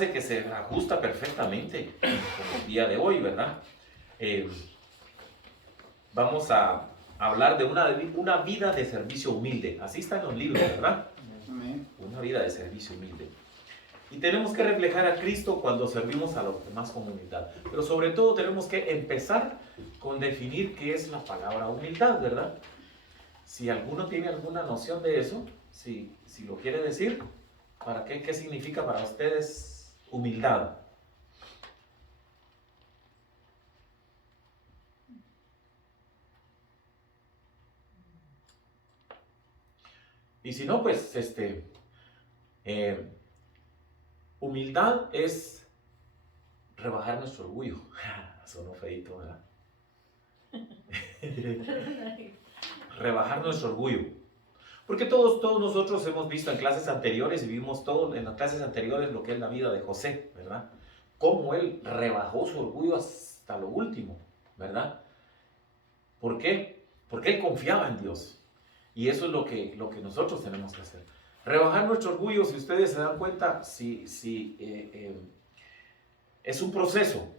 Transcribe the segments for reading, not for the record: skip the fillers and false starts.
frase que se ajusta perfectamente con el día de hoy, ¿verdad? Vamos a hablar de una vida de servicio humilde. Así está en los libros, ¿verdad? Una vida de servicio humilde. Y tenemos que reflejar a Cristo cuando servimos a los demás con humildad. Pero sobre todo tenemos que empezar con definir qué es la palabra humildad, ¿verdad? Si alguno tiene alguna noción de eso, si lo quiere decir, ¿para qué significa para ustedes humildad? Y si no, pues, humildad es rebajar nuestro orgullo. Sonó feíto, ¿verdad? Rebajar nuestro orgullo. Porque todos nosotros hemos visto en clases anteriores y vimos todo en las clases anteriores lo que es la vida de José, ¿verdad? Cómo él rebajó su orgullo hasta lo último, ¿verdad? ¿Por qué? Porque él confiaba en Dios. Y eso es lo que nosotros tenemos que hacer. Rebajar nuestro orgullo, si ustedes se dan cuenta, es un proceso.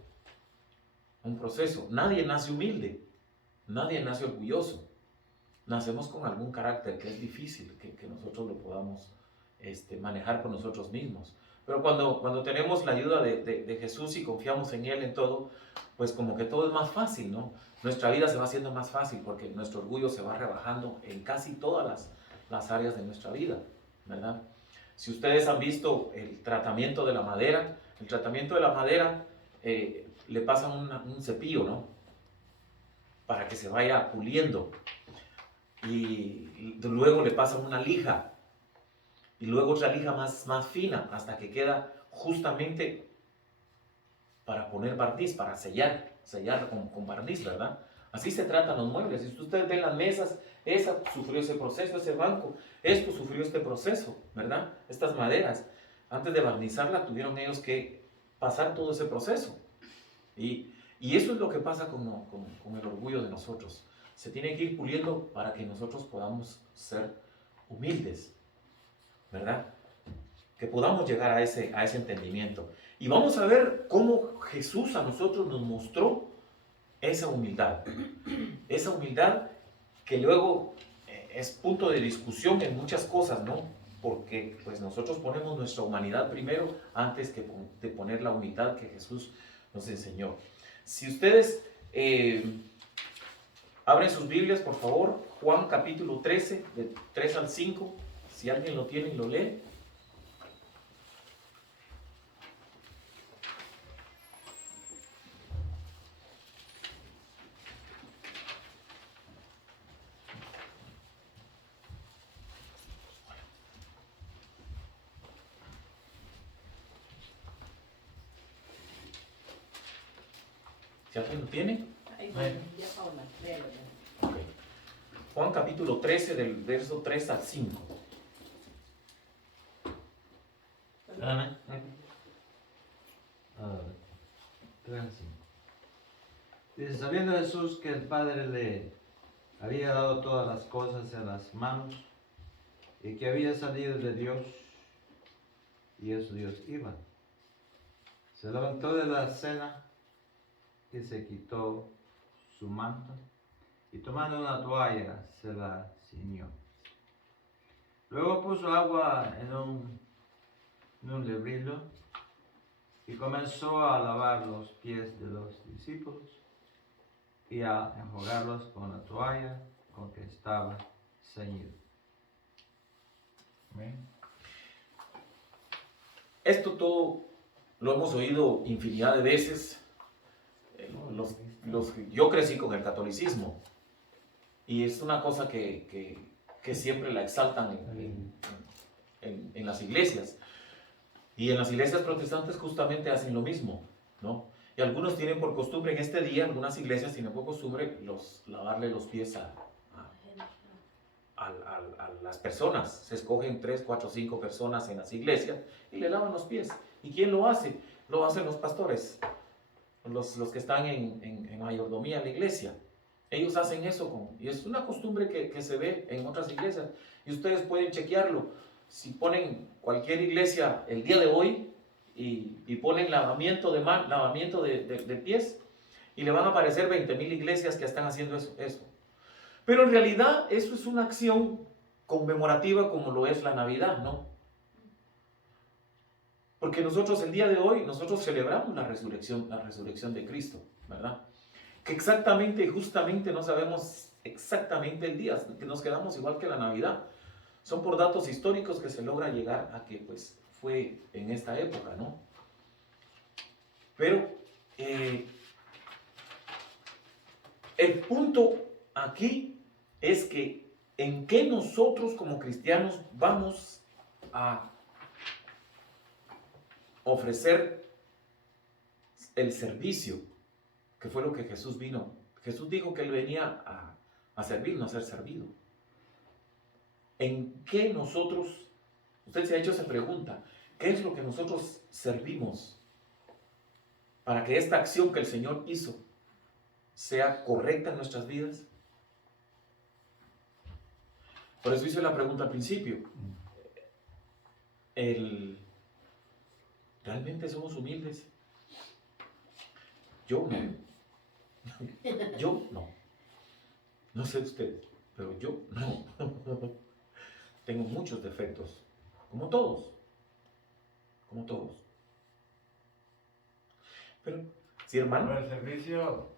Un proceso. Nadie nace humilde. Nadie nace orgulloso. Nacemos con algún carácter que es difícil que nosotros lo podamos manejar con nosotros mismos. Pero cuando tenemos la ayuda de Jesús y confiamos en Él en todo, pues como que todo es más fácil, ¿no? Nuestra vida se va haciendo más fácil porque nuestro orgullo se va rebajando en casi todas las áreas de nuestra vida, ¿verdad? Si ustedes han visto el tratamiento de la madera, le pasan un cepillo, ¿no? Para que se vaya puliendo. Y luego le pasan una lija y luego otra lija más fina hasta que queda justamente para poner barniz, para sellar con barniz, ¿verdad? Así se tratan los muebles. Si ustedes ven las mesas, esa sufrió ese proceso, ese banco, esto sufrió este proceso, ¿verdad? Estas maderas, antes de barnizarla tuvieron ellos que pasar todo ese proceso. Y eso es lo que pasa con el orgullo de nosotros. Se tiene que ir puliendo para que nosotros podamos ser humildes, ¿verdad? Que podamos llegar a ese entendimiento. Y vamos a ver cómo Jesús a nosotros nos mostró esa humildad. Esa humildad que luego es punto de discusión en muchas cosas, ¿no? Porque pues nosotros ponemos nuestra humanidad primero antes de poner la humildad que Jesús nos enseñó. Si ustedes abren sus Biblias, por favor, Juan capítulo 13, de 3 al 5, si alguien lo tiene y lo lee. ¿Si alguien lo tiene? Okay. Juan capítulo 13, del verso 3 al 5. Amén. 3 al 5. Dice, sabiendo Jesús que el Padre le había dado todas las cosas en las manos y que había salido de Dios y a su Dios iba, se levantó de la cena y se quitó su manto y tomando una toalla se la ciñó. Luego puso agua en un lebrillo y comenzó a lavar los pies de los discípulos y a enjugarlos con la toalla con que estaba ceñido. Amén. Esto todo lo hemos oído infinidad de veces. Yo crecí con el catolicismo y es una cosa que siempre la exaltan en las iglesias. Y en las iglesias protestantes justamente hacen lo mismo, ¿no? Y algunos tienen por costumbre en este día, algunas iglesias tienen por costumbre lavarle los pies a las personas. Se escogen 3, 4, 5 personas en las iglesias y le lavan los pies. ¿Y quién lo hace? Lo hacen los pastores, los que están en mayordomía en la iglesia. Ellos hacen eso y es una costumbre que se ve en otras iglesias. Y ustedes pueden chequearlo. Si ponen cualquier iglesia el día de hoy y ponen lavamiento de pies y le van a aparecer 20,000 iglesias que están haciendo eso. Pero en realidad eso es una acción conmemorativa como lo es la Navidad, ¿no? Porque nosotros el día de hoy, nosotros celebramos la resurrección de Cristo, ¿verdad? Que exactamente y justamente no sabemos exactamente el día, que nos quedamos igual que la Navidad. Son por datos históricos que se logra llegar a que pues fue en esta época, ¿no? Pero el punto aquí es que en qué nosotros como cristianos vamos a ofrecer el servicio, que fue lo que Jesús vino. Jesús dijo que Él venía a servir, no a ser servido. ¿En qué nosotros, usted se ha hecho esa pregunta, qué es lo que nosotros servimos para que esta acción que el Señor hizo sea correcta en nuestras vidas? Por eso hice la pregunta al principio. ¿Realmente somos humildes? Yo no. Yo no. No sé ustedes, pero yo no. Tengo muchos defectos, como todos. Como todos. Pero, sí, hermano. Pero el servicio,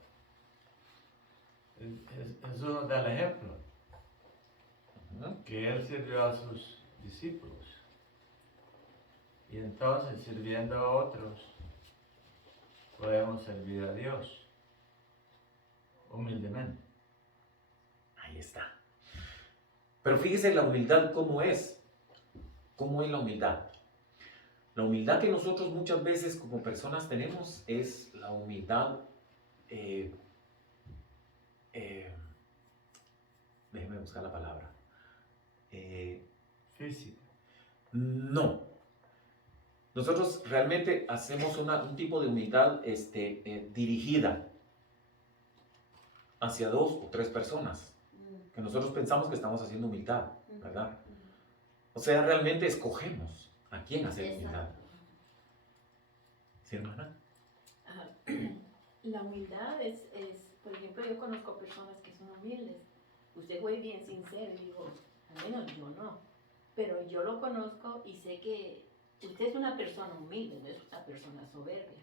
eso nos da el ejemplo, que Él sirvió a sus discípulos. Y entonces, sirviendo a otros, podemos servir a Dios humildemente. Ahí está. Pero fíjese la humildad cómo es. ¿Cómo es la humildad? La humildad que nosotros muchas veces como personas tenemos es la humildad, déjeme buscar la palabra. Física. No. Nosotros realmente hacemos un tipo de humildad dirigida hacia 2 o 3 personas, que nosotros pensamos que estamos haciendo humildad, ¿verdad? O sea, realmente escogemos a quién hacer humildad. ¿Sí, hermana? La humildad es, por ejemplo, yo conozco personas que son humildes. Usted fue bien sincero y dijo, al menos yo no. Pero yo lo conozco y sé que usted es una persona humilde, no es una persona soberbia.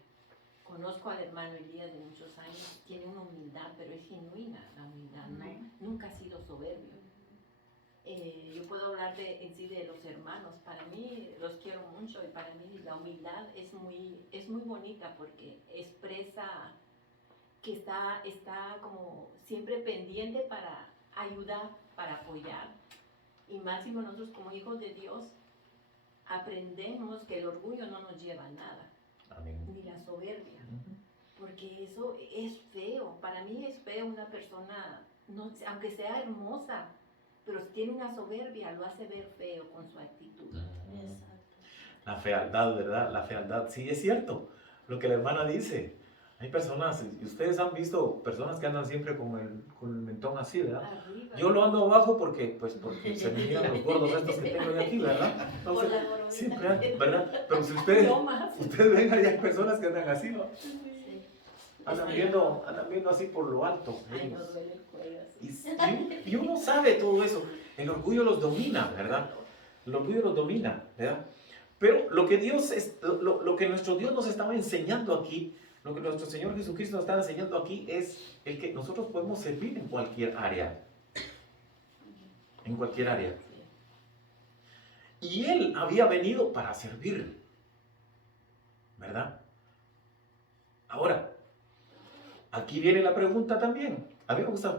Conozco al hermano Elías de muchos años, tiene una humildad, pero es genuina la humildad, nunca ha sido soberbio. Yo puedo hablar en sí de los hermanos, para mí los quiero mucho y para mí la humildad es muy bonita porque expresa que está como siempre pendiente para ayudar, para apoyar. Y más si nosotros como hijos de Dios aprendemos que el orgullo no nos lleva a nada. Amén. Ni la soberbia, porque eso es feo. Para mí es feo una persona, aunque sea hermosa, pero si tiene una soberbia, lo hace ver feo con su actitud. Exacto. La fealdad, ¿verdad? La fealdad, sí, es cierto lo que la hermana dice. Hay personas, y ustedes han visto personas que andan siempre con el mentón así, ¿verdad? Arriba. Yo lo ando abajo porque se me miran los gordos estos que tengo de aquí, ¿verdad? Por la gorrita. Siempre, ¿verdad? Pero si No más. ustedes ven, hay personas que andan así, ¿no? Sí. Andan viendo así por lo alto. Ay, ellos. nos duele el cuello así. Y uno sabe todo eso. El orgullo los domina, ¿verdad? El orgullo los domina, ¿verdad? Pero lo que nuestro Dios nos estaba enseñando aquí, lo que nuestro Señor Jesucristo nos está enseñando aquí es el que nosotros podemos servir en cualquier área. En cualquier área. Y Él había venido para servir, ¿verdad? Ahora, aquí viene la pregunta también. A mí me gusta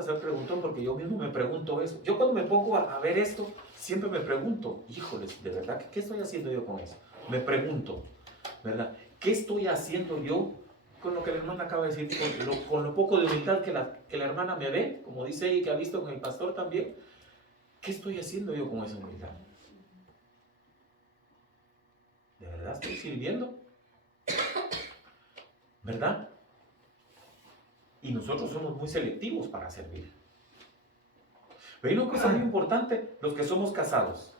hacer preguntón porque yo mismo me pregunto eso. Yo cuando me pongo a ver esto, siempre me pregunto, híjoles, ¿de verdad qué estoy haciendo yo con eso? Me pregunto, ¿verdad? ¿Qué estoy haciendo yo con lo que la hermana acaba de decir? Con lo poco de humildad que la hermana me ve, como dice ella y que ha visto con el pastor también. ¿Qué estoy haciendo yo con esa humildad? ¿De verdad estoy sirviendo? ¿Verdad? Y nosotros somos muy selectivos para servir. Pero hay una cosa muy importante, los que somos casados.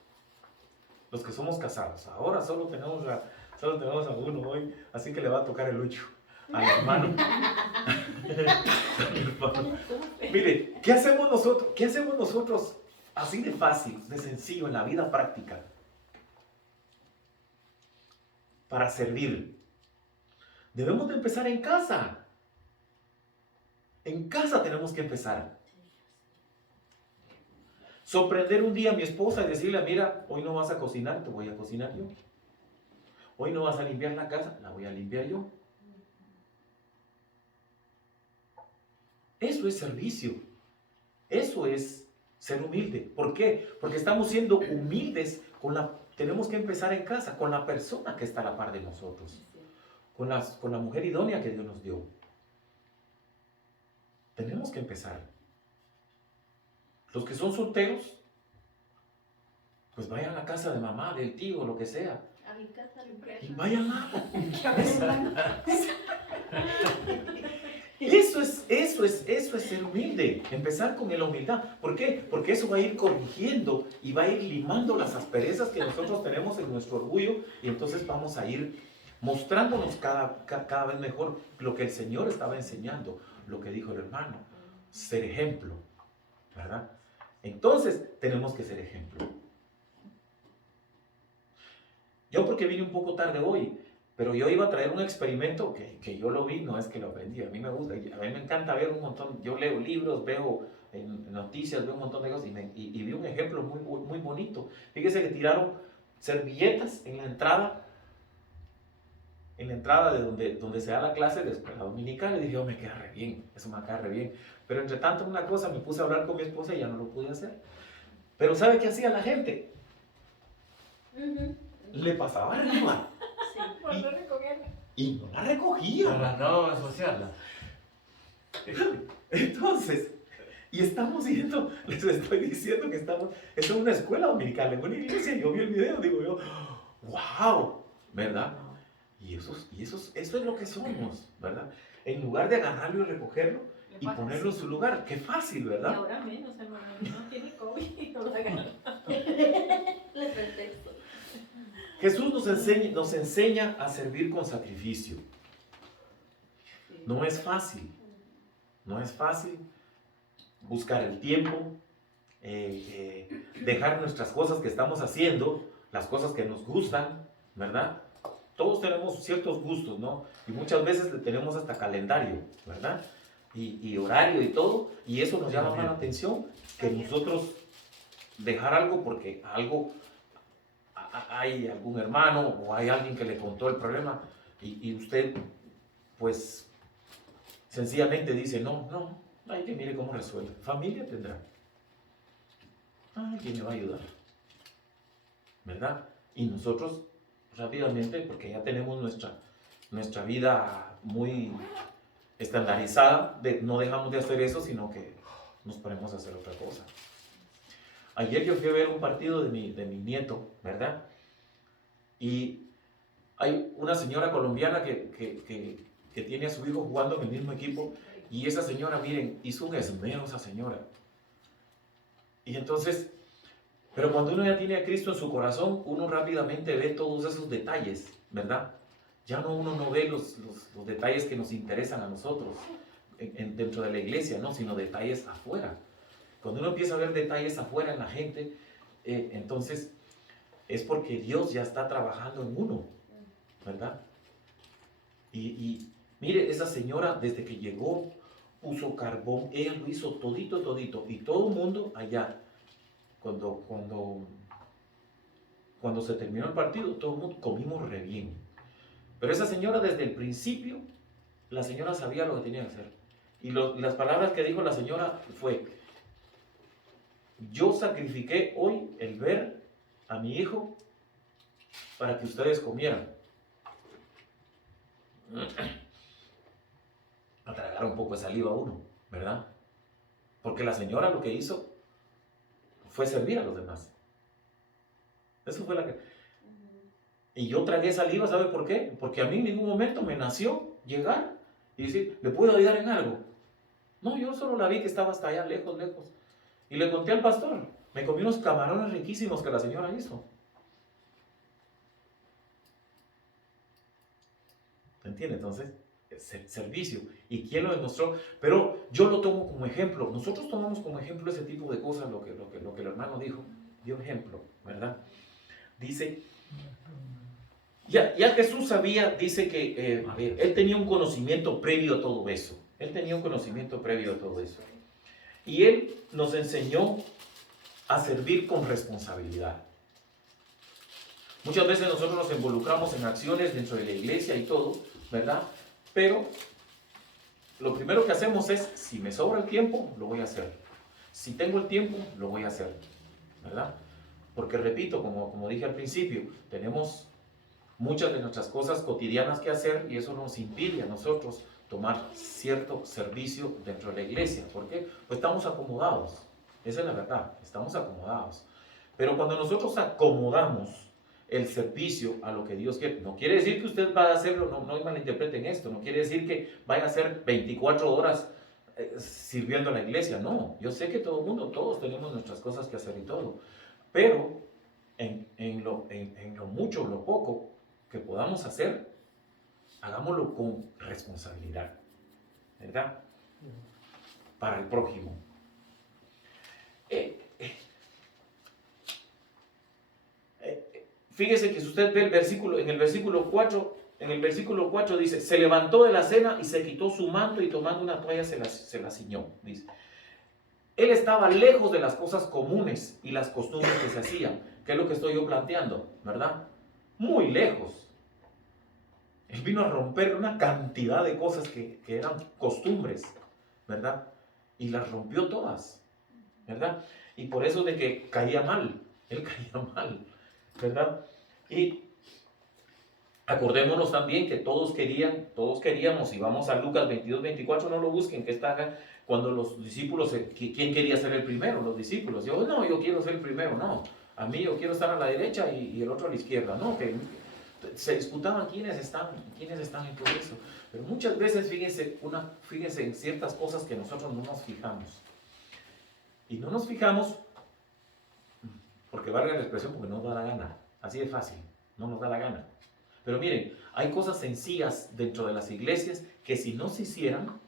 Los que somos casados. Ahora solo tenemos Solo tenemos a uno hoy, así que le va a tocar el lucho al hermano. Al hermano. Mire, ¿qué hacemos nosotros? ¿Qué hacemos nosotros así de fácil, de sencillo, en la vida práctica? Para servir. Debemos de empezar en casa. En casa tenemos que empezar. Sorprender un día a mi esposa y decirle, mira, hoy no vas a cocinar, te voy a cocinar yo. Hoy no vas a limpiar la casa, la voy a limpiar yo. Eso es servicio. Eso es ser humilde. ¿Por qué? Porque estamos siendo humildes tenemos que empezar en casa, con la persona que está a la par de nosotros. Con la mujer idónea que Dios nos dio. Tenemos que empezar. Los que son solteros, pues vayan a la casa de mamá, del tío, lo que sea. A mi casa limpiar. Y vayan a... Eso es ser humilde, empezar con la humildad. ¿Por qué? Porque eso va a ir corrigiendo y va a ir limando las asperezas que nosotros tenemos en nuestro orgullo, y entonces vamos a ir mostrándonos cada vez mejor lo que el Señor estaba enseñando, lo que dijo el hermano, ser ejemplo, ¿verdad? Entonces tenemos que ser ejemplo. Yo porque vine un poco tarde hoy, pero yo iba a traer un experimento que yo lo vi, no es que lo aprendí, a mí me gusta, a mí me encanta ver un montón, yo leo libros, veo en noticias, veo un montón de cosas y vi un ejemplo muy, muy bonito. Fíjese que tiraron servilletas en la entrada de donde se da la clase de escuela dominical, y dije, oh, me queda re bien, eso me queda re bien. Pero entre tanto una cosa, me puse a hablar con mi esposa y ya no lo pude hacer. Pero ¿sabe qué hacía la gente? Le pasaba arriba. Sí, por no recogerla. Y no la recogía. Para no asociarla. Entonces, y estamos yendo, les estoy diciendo que esto es una escuela dominical, en una iglesia. Yo vi el video, digo yo, wow, ¿verdad? Y eso es lo que somos, ¿verdad? En lugar de agarrarlo y recogerlo y ponerlo en su lugar, qué fácil, Y ¿verdad? ahora menos, hermano, no tiene COVID y no la agarra. Les pretexto. Jesús nos enseña a servir con sacrificio. No es fácil. No es fácil buscar el tiempo, dejar nuestras cosas que estamos haciendo, las cosas que nos gustan, ¿verdad? Todos tenemos ciertos gustos, ¿no? Y muchas veces le tenemos hasta calendario, ¿verdad? Y horario y todo, y eso nos llama más la atención que nosotros dejar algo porque hay algún hermano o hay alguien que le contó el problema y usted, pues, sencillamente dice, no, hay que mire cómo resuelve. Familia tendrá. Alguien me va a ayudar. ¿Verdad? Y nosotros rápidamente, porque ya tenemos nuestra vida muy estandarizada, no dejamos de hacer eso, sino que nos ponemos a hacer otra cosa. Ayer yo fui a ver un partido de mi nieto, ¿verdad? Y hay una señora colombiana que tiene a su hijo jugando en el mismo equipo, y esa señora, miren, hizo un esmero esa señora. Y entonces, pero cuando uno ya tiene a Cristo en su corazón, uno rápidamente ve todos esos detalles, ¿verdad? Ya uno no ve los detalles que nos interesan a nosotros dentro de la iglesia, ¿no? Sino detalles afuera. Cuando uno empieza a ver detalles afuera en la gente, entonces es porque Dios ya está trabajando en uno, ¿verdad? Y mire, esa señora desde que llegó puso carbón, ella lo hizo todito, y todo el mundo allá, cuando se terminó el partido, todo el mundo comimos re bien. Pero esa señora desde el principio, la señora sabía lo que tenía que hacer. Y las palabras que dijo la señora fue, yo sacrifiqué hoy el ver a mi hijo para que ustedes comieran. A tragar un poco de saliva uno, ¿verdad? Porque la señora lo que hizo fue servir a los demás. Eso fue la que... Y yo tragué saliva, ¿sabe por qué? Porque a mí en ningún momento me nació llegar y decir, ¿le puedo ayudar en algo? No, yo solo la vi que estaba hasta allá, lejos. Y le conté al pastor, me comí unos camarones riquísimos que la señora hizo. ¿entiende? Entonces, servicio. ¿Y quién lo demostró? Pero yo lo tomo como ejemplo. Nosotros tomamos como ejemplo ese tipo de cosas, lo que el hermano dijo, dio ejemplo, ¿verdad? Dice, ya Jesús sabía, dice que él tenía un conocimiento previo a todo eso. Él tenía un conocimiento previo a todo eso. Y él nos enseñó a servir con responsabilidad. Muchas veces nosotros nos involucramos en acciones dentro de la iglesia y todo, ¿verdad? Pero lo primero que hacemos es, si me sobra el tiempo, lo voy a hacer. Si tengo el tiempo, lo voy a hacer, ¿verdad? Porque repito, como dije al principio, tenemos muchas de nuestras cosas cotidianas que hacer y eso nos impide a nosotros tomar cierto servicio dentro de la iglesia. ¿Por qué? Pues estamos acomodados. Esa es la verdad, estamos acomodados. Pero cuando nosotros acomodamos el servicio a lo que Dios quiere, no quiere decir que usted va a hacerlo, no malinterpreten esto, no quiere decir que vaya a ser 24 horas sirviendo a la iglesia, no. Yo sé que todo el mundo, todos tenemos nuestras cosas que hacer y todo, pero en lo mucho, lo poco que podamos hacer, hagámoslo con responsabilidad, ¿verdad? Para el prójimo. Fíjese que si usted ve el versículo, en el versículo 4 dice, se levantó de la cena y se quitó su manto y tomando una toalla se la ciñó, dice. Él estaba lejos de las cosas comunes y las costumbres que se hacían, que es lo que estoy yo planteando, ¿verdad? Muy lejos. Él vino a romper una cantidad de cosas que eran costumbres, ¿verdad? Y las rompió todas, ¿verdad? Y por eso de que caía mal, él caía mal, ¿verdad? Y acordémonos también que todos queríamos, y vamos a Lucas 22-24, no lo busquen, que está acá, cuando los discípulos, ¿quién quería ser el primero? Los discípulos. Yo quiero ser el primero, no. A mí yo quiero estar a la derecha y el otro a la izquierda, no, que se disputaban quiénes están en todo eso. Pero muchas veces fíjense en ciertas cosas que nosotros no nos fijamos. Y no nos fijamos porque valga la expresión, porque no nos da la gana. Así de fácil, no nos da la gana. Pero miren, hay cosas sencillas dentro de las iglesias que si no se hicieran,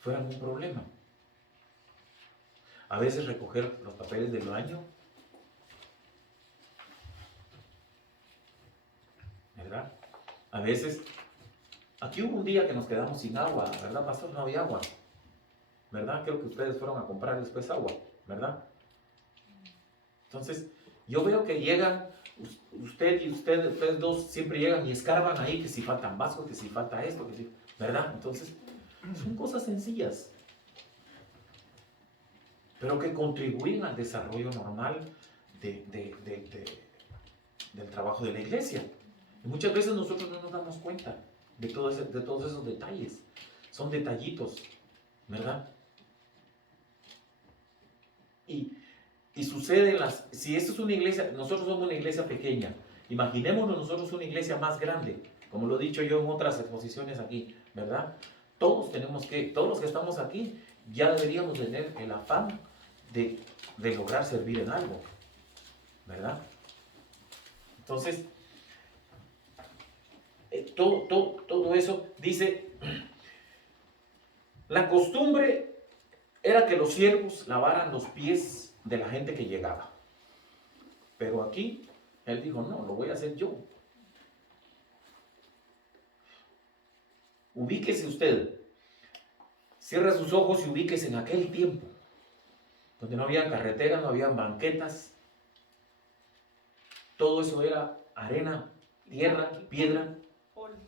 fueran un problema. A veces recoger los papeles del baño, ¿verdad? A veces, aquí hubo un día que nos quedamos sin agua, ¿verdad, pastor? No había agua, ¿verdad? Creo que ustedes fueron a comprar después agua, ¿verdad? Entonces, yo veo que llegan, ustedes dos siempre llegan y escarban ahí que si faltan vasos, que si falta esto, que si, ¿verdad? Entonces, son cosas sencillas, pero que contribuyen al desarrollo normal del trabajo de la iglesia. Y muchas veces nosotros no nos damos cuenta de todos esos detalles. Son detallitos, ¿verdad? Y sucede si esto es una iglesia, nosotros somos una iglesia pequeña, imaginémonos nosotros una iglesia más grande, como lo he dicho yo en otras exposiciones aquí, ¿verdad? Todos los que estamos aquí, ya deberíamos tener el afán de lograr servir en algo, ¿verdad? Entonces, todo eso dice, la costumbre era que los siervos lavaran los pies de la gente que llegaba. Pero aquí, él dijo, no, lo voy a hacer yo. Ubíquese usted, cierra sus ojos y ubíquese en aquel tiempo, donde no había carreteras, no había banquetas, todo eso era arena, tierra, piedra,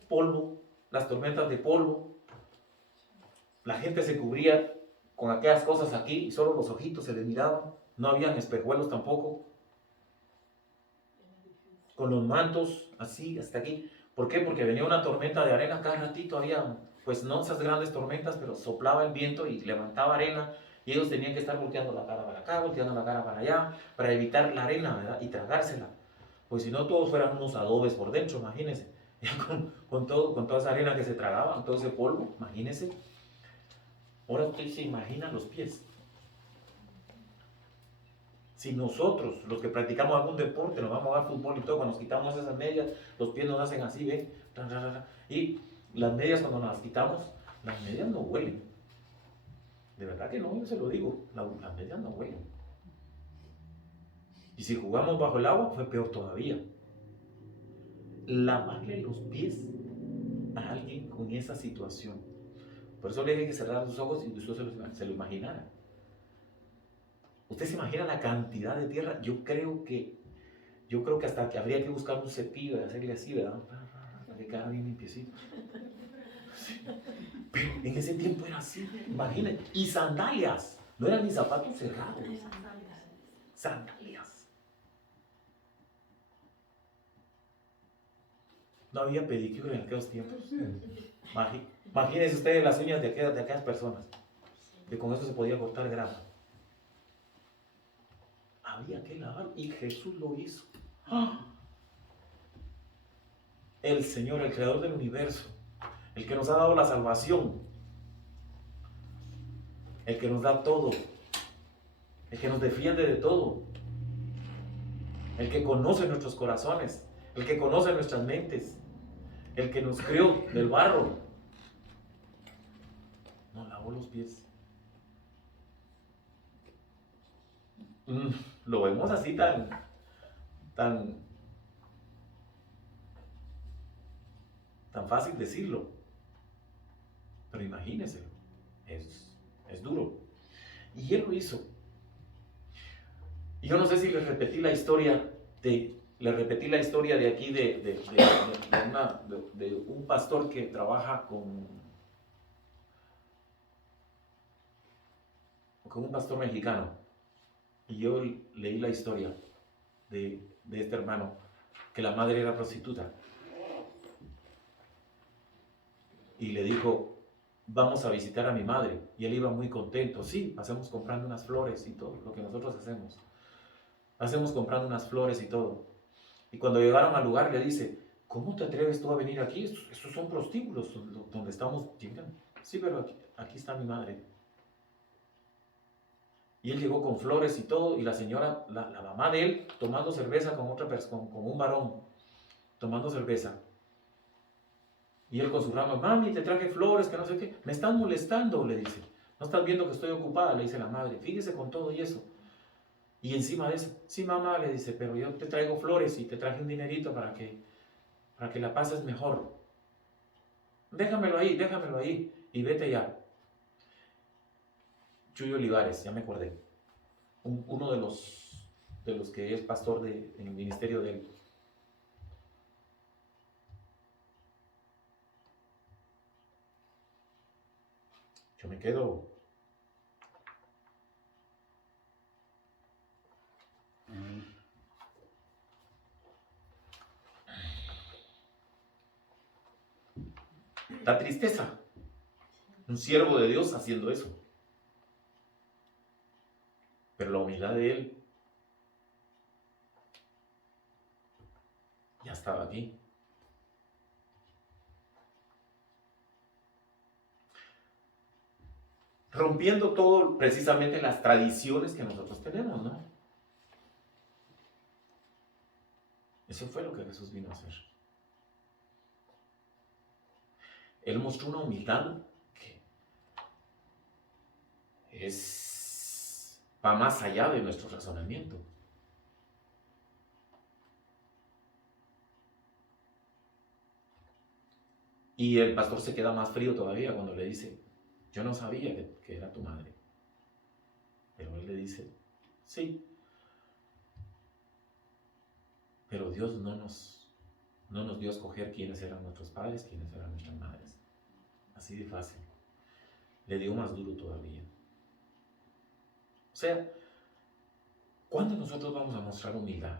polvo, las tormentas de polvo. La gente se cubría con aquellas cosas aquí y solo los ojitos se les miraban. No habían espejuelos tampoco. Con los mantos así hasta aquí. ¿Por qué? Porque venía una tormenta de arena cada ratito. Había, pues no esas grandes tormentas, pero soplaba el viento y levantaba arena. Y ellos tenían que estar volteando la cara para acá, volteando la cara para allá, para evitar la arena, ¿verdad? Y tragársela. Pues si no, todos fueran unos adobes por dentro, imagínense. Ya con toda esa arena que se tragaban, todo ese polvo, imagínense. Ahora usted se imagina los pies. Si nosotros, los que practicamos algún deporte, nos vamos a jugar fútbol y todo, cuando nos quitamos esas medias, los pies nos hacen así, ¿ven? Y las medias, cuando nos las quitamos, las medias no huelen. De verdad que no, yo se lo digo, las medias no huelen. Y si jugamos bajo el agua, fue peor todavía. Lavarle los pies a alguien con esa situación. Por eso le dije que cerrara sus ojos y usted se lo imaginara. ¿Usted se imagina la cantidad de tierra? Yo creo que hasta que habría que buscar un cepillo y hacerle así, ¿verdad? Para que quedara bien limpiecito. Sí. Pero en ese tiempo era así, imagínense. Y sandalias, no eran ni zapatos cerrados. Sandalias. No había pedicure en aquellos tiempos. Imagínense ustedes las uñas de aquellas personas, que con eso se podía cortar grama. Había que lavar y Jesús lo hizo. El Señor, el creador del universo, el que nos ha dado la salvación, el que nos da todo, el que nos defiende de todo, el que conoce nuestros corazones, el que conoce nuestras mentes, el que nos crió del barro, nos lavó los pies. Lo vemos así tan fácil decirlo, pero imagínenselo, es duro. Y él lo hizo. Y yo no sé si les repetí la historia de aquí de un pastor que trabaja con un pastor mexicano. Y yo leí la historia de este hermano, que la madre era prostituta. Y le dijo, vamos a visitar a mi madre. Y él iba muy contento. Sí, pasemos comprando unas flores y todo, lo que nosotros hacemos. Hacemos comprando unas flores y todo. Y cuando llegaron al lugar le dice, ¿cómo te atreves tú a venir aquí? Estos son prostíbulos donde estamos llegando. Sí, pero aquí está mi madre. Y él llegó con flores y todo, y la señora, la mamá de él, tomando cerveza con otra persona, con un varón, tomando cerveza. Y él con su ramo, mami, te traje flores, que no sé qué. Me están molestando, le dice. No estás viendo que estoy ocupada, le dice la madre. Fíjese con todo y eso. Y encima de eso, sí, mamá, le dice, pero yo te traigo flores y te traje un dinerito para que la pases mejor. Déjamelo ahí y vete ya. Chuy Olivares, ya me acordé. Uno de los que es pastor en el ministerio de él. Yo me quedo. La tristeza. Un siervo de Dios haciendo eso. Pero la humildad de él ya estaba aquí. Rompiendo todo precisamente las tradiciones que nosotros tenemos, ¿no? Eso fue lo que Jesús vino a hacer. Él mostró una humildad que va más allá de nuestro razonamiento. Y el pastor se queda más frío todavía cuando le dice, yo no sabía que era tu madre. Pero él le dice, sí. Pero Dios no nos dio a escoger quiénes eran nuestros padres, quiénes eran nuestras madres. Así de fácil. Le dio más duro todavía. O sea, ¿cuándo nosotros vamos a mostrar humildad?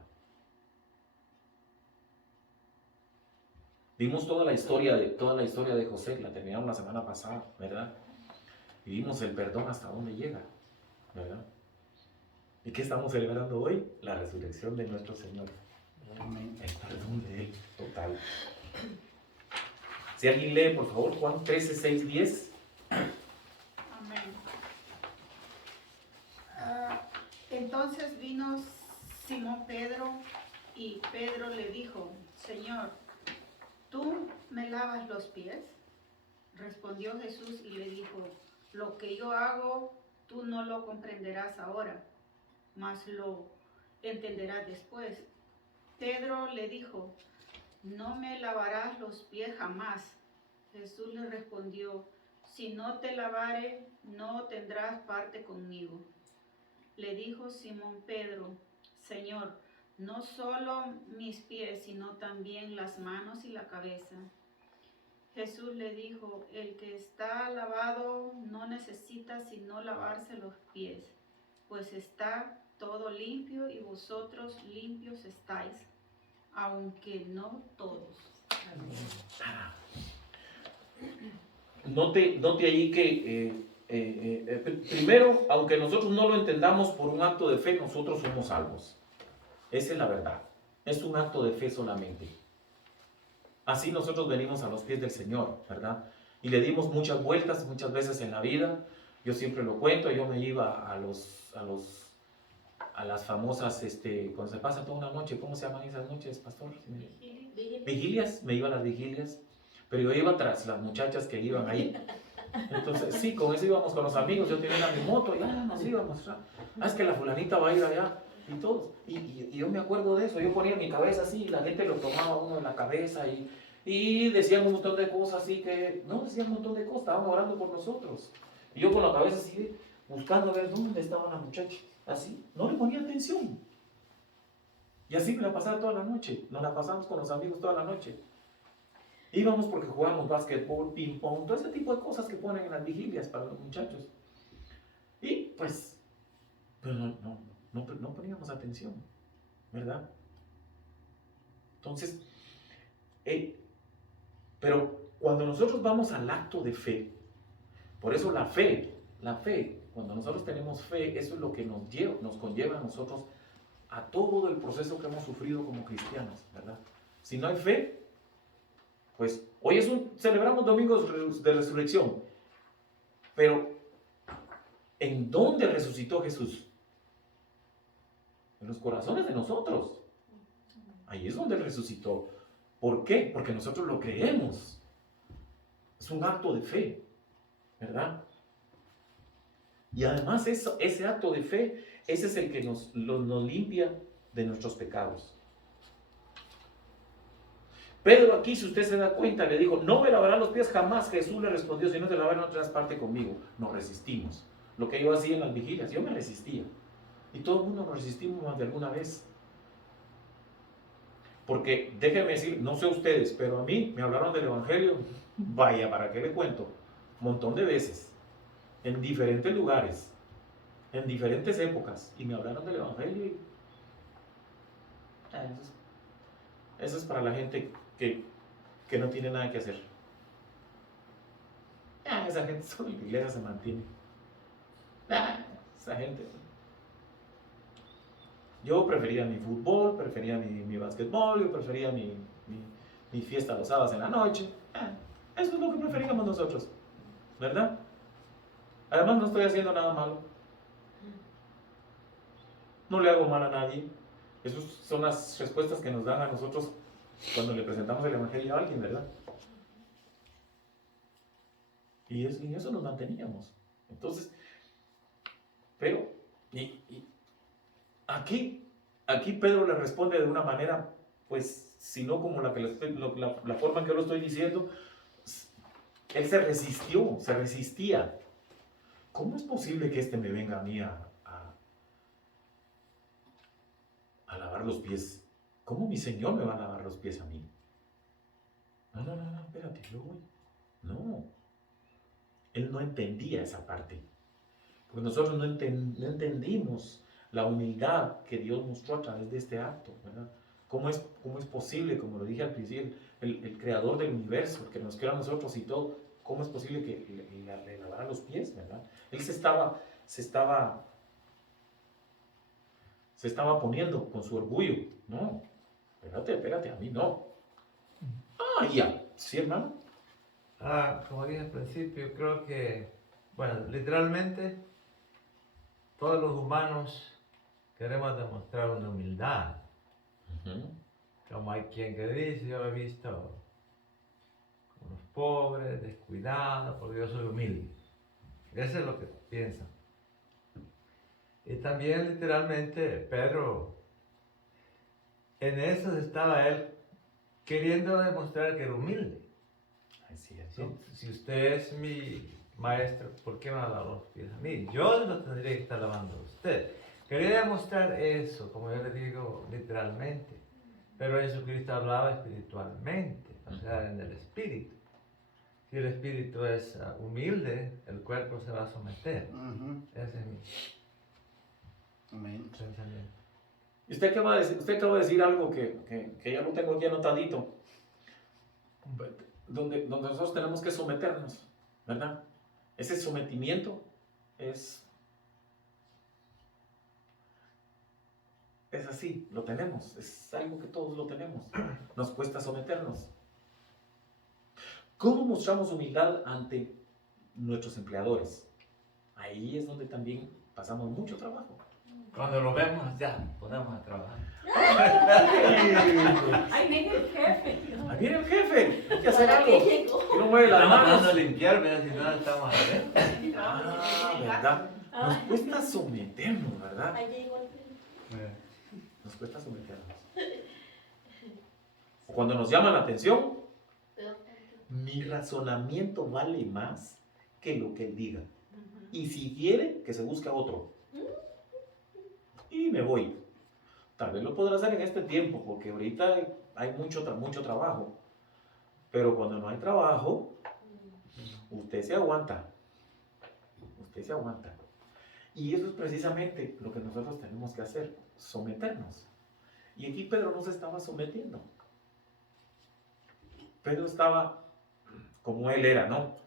Vimos toda la historia de José, la terminamos la semana pasada, ¿verdad? Y vimos el perdón hasta dónde llega, ¿verdad? ¿Y qué estamos celebrando hoy? La resurrección de nuestro Señor. El perdón de Él, total. Si alguien lee, por favor, Juan 13, 6, 10. Amén. Entonces vino Pedro, y Pedro le dijo, Señor, ¿tú me lavas los pies? Respondió Jesús y le dijo, lo que yo hago, tú no lo comprenderás ahora, mas lo entenderás después. Pedro le dijo, no me lavarás los pies jamás. Jesús le respondió, si no te lavare, no tendrás parte conmigo. Le dijo Simón Pedro, Señor, no solo mis pies, sino también las manos y la cabeza. Jesús le dijo, el que está lavado no necesita sino lavarse los pies, pues está todo limpio y vosotros limpios estáis, aunque no todos. Note ahí que primero, aunque nosotros no lo entendamos por un acto de fe, nosotros somos salvos. Esa es la verdad. Es un acto de fe solamente. Así nosotros venimos a los pies del Señor, ¿verdad? Y le dimos muchas vueltas, muchas veces en la vida. Yo siempre lo cuento, yo me iba a las famosas, cuando se pasa toda una noche, ¿cómo se llaman esas noches, pastor? Vigilias, me iba a las vigilias, pero yo iba tras las muchachas que iban ahí. Entonces, sí, con eso íbamos con los amigos, yo tenía mi moto y nos íbamos. Es que la fulanita va a ir allá y todos. Y yo me acuerdo de eso, yo ponía mi cabeza así y la gente lo tomaba uno en la cabeza y decían un montón de cosas así que, no, decían un montón de cosas, estaban orando por nosotros. Y yo con la cabeza así, buscando ver dónde estaba la muchacha, así, no le ponía atención. Y así me la pasaba toda la noche, nos la pasamos con los amigos toda la noche. Íbamos porque jugábamos básquetbol, ping pong, todo ese tipo de cosas que ponen en las vigilias para los muchachos. Y pues no poníamos atención, ¿verdad? Entonces, pero cuando nosotros vamos al acto de fe, por eso la fe, cuando nosotros tenemos fe, eso es lo que nos conlleva a nosotros a todo el proceso que hemos sufrido como cristianos, ¿verdad? Si no hay fe, pues hoy celebramos domingos de resurrección, pero ¿en dónde resucitó Jesús? En los corazones de nosotros. Ahí es donde Él resucitó. ¿Por qué? Porque nosotros lo creemos. Es un acto de fe, ¿verdad? Y además ese acto de fe, ese es el que nos limpia de nuestros pecados. Pedro aquí, si usted se da cuenta, le dijo, no me lavarás los pies jamás. Jesús le respondió, si no te lavaré no tendrás parte conmigo. Nos resistimos. Lo que yo hacía en las vigilias, yo me resistía. Y todo el mundo nos resistimos más de alguna vez. Porque déjenme decir, no sé ustedes, pero a mí me hablaron del Evangelio, vaya, ¿para qué le cuento? Un montón de veces, en diferentes lugares, en diferentes épocas, y me hablaron del Evangelio y eso es para la gente que no tiene nada que hacer. Esa gente solo en la iglesia se mantiene. Esa gente. Yo prefería mi fútbol, prefería mi básquetbol, yo prefería mi fiesta los sábados en la noche. Eso es lo que preferíamos nosotros, ¿verdad? Además no estoy haciendo nada malo. No le hago mal a nadie. Esas son las respuestas que nos dan a nosotros cuando le presentamos el Evangelio a alguien, ¿verdad? Y en eso nos manteníamos. Entonces, pero, aquí Pedro le responde de una manera, pues, si no como la forma en que lo estoy diciendo, él se resistía. ¿Cómo es posible que me venga a mí a lavar los pies? ¿Cómo mi Señor me va a lavar los pies a mí? No, espérate, yo voy. No. Él no entendía esa parte. Porque nosotros no entendimos la humildad que Dios mostró a través de este acto, ¿verdad? ¿Cómo es posible, como lo dije al principio, el creador del universo, el que nos creó a nosotros y todo, cómo es posible que le lavara los pies, ¿verdad? Él se estaba poniendo con su orgullo. No, espérate, a mí no. Ya, ¿sí, hermano? Como dije al principio, creo que, bueno, literalmente, todos los humanos queremos demostrar una humildad. Ujú. Como hay quien que dice, yo lo he visto unos pobres, descuidados, porque yo soy humilde. Eso es lo que piensan. Y también literalmente Pedro, en eso estaba él queriendo demostrar que era humilde. Es cierto. Si usted es mi maestro, ¿por qué me ha dado los pies a mí? Yo lo tendría que estar lavando a usted. Quería demostrar eso, como yo le digo literalmente. Pero Jesucristo hablaba espiritualmente, o sea, en el espíritu. Si el espíritu es humilde, el cuerpo se va a someter. Ese es mi Amén. pensamiento. Y usted acaba de decir algo que ya lo tengo aquí anotadito, donde nosotros tenemos que someternos, ¿verdad? Ese sometimiento es así, lo tenemos, es algo que todos lo tenemos. Nos cuesta someternos. ¿Cómo mostramos humildad ante nuestros empleadores? Ahí es donde también pasamos mucho trabajo. Cuando lo vemos, ya, podemos a trabajar. Ahí viene el jefe. Ahí viene el jefe, hay que hacer ¿Para qué algo. llegó? Y no mueve las Estamos manos. mandando a limpiar, ¿verdad? Si no, estamos adentro. Ah, ¿verdad? Nos cuesta someternos, ¿verdad? Ahí llegó el jefe. Nos cuesta someternos. O cuando nos llaman la atención, mi razonamiento vale más que lo que él diga. Y si quiere, que se busque a otro. Y me voy. Tal vez lo podrá hacer en este tiempo, porque ahorita hay mucho trabajo. Pero cuando no hay trabajo, usted se aguanta. Usted se aguanta. Y eso es precisamente lo que nosotros tenemos que hacer, someternos. Y aquí Pedro no se estaba sometiendo. Pedro estaba como él era, ¿no?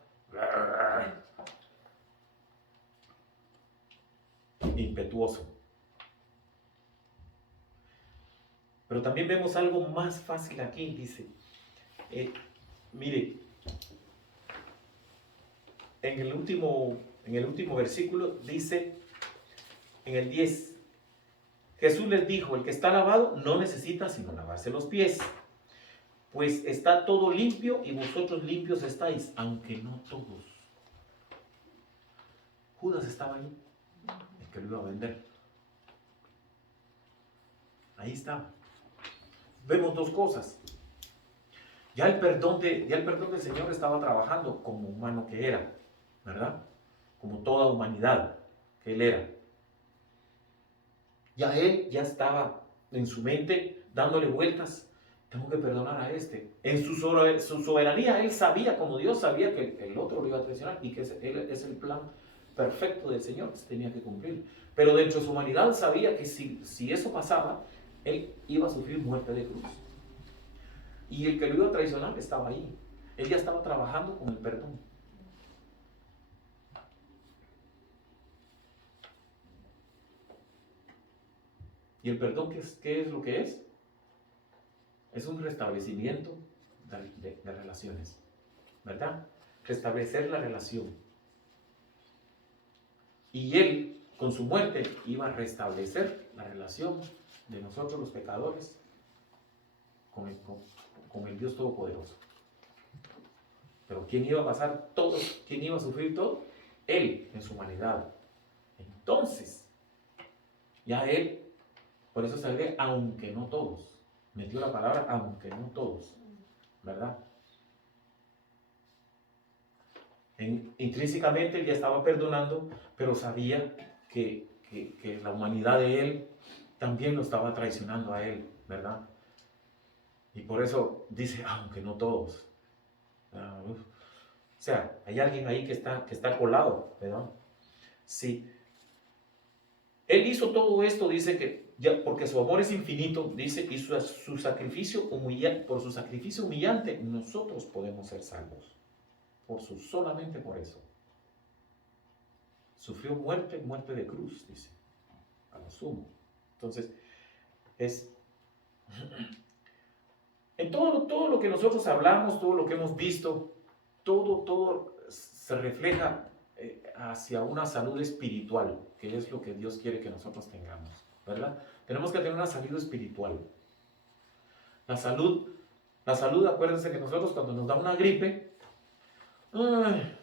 Impetuoso. Pero también vemos algo más fácil aquí, dice. Mire, en el último versículo dice, en el 10, Jesús les dijo, el que está lavado no necesita sino lavarse los pies, pues está todo limpio y vosotros limpios estáis, aunque no todos. Judas estaba ahí, el que lo iba a vender. Ahí estaba. Vemos dos cosas. Ya el perdón del Señor estaba trabajando como humano que era, ¿verdad? Como toda humanidad que él era. Ya él ya estaba en su mente dándole vueltas. Tengo que perdonar a este. En su soberanía, él sabía, como Dios sabía, que el otro lo iba a traicionar y que él es el plan perfecto del Señor que se tenía que cumplir. Pero dentro de su humanidad sabía que si eso pasaba, él iba a sufrir muerte de cruz. Y el que lo iba a traicionar estaba ahí. Él ya estaba trabajando con el perdón. ¿Y el perdón qué es lo que es? Es un restablecimiento de relaciones, ¿verdad? Restablecer la relación. Y él, con su muerte, iba a restablecer la relación de nosotros los pecadores con el Dios Todopoderoso. Pero ¿quién iba a pasar todo? ¿Quién iba a sufrir todo? Él, en su humanidad. Entonces, ya él, por eso se ve, aunque no todos. Metió la palabra, aunque no todos. ¿Verdad? Intrínsecamente él ya estaba perdonando, pero sabía que la humanidad de él también lo estaba traicionando a él, ¿verdad? Y por eso dice, aunque no todos. O sea, hay alguien ahí que está colado, ¿verdad? Sí. Él hizo todo esto, dice que, ya, porque su amor es infinito, dice, y su sacrificio humillante, por su sacrificio humillante, nosotros podemos ser salvos. Solamente por eso. Sufrió muerte de cruz, dice, a lo sumo. Entonces, en todo lo que nosotros hablamos, todo lo que hemos visto, todo se refleja hacia una salud espiritual, que es lo que Dios quiere que nosotros tengamos, ¿verdad? Tenemos que tener una salud espiritual. La salud, acuérdense que nosotros cuando nos da una gripe, ay,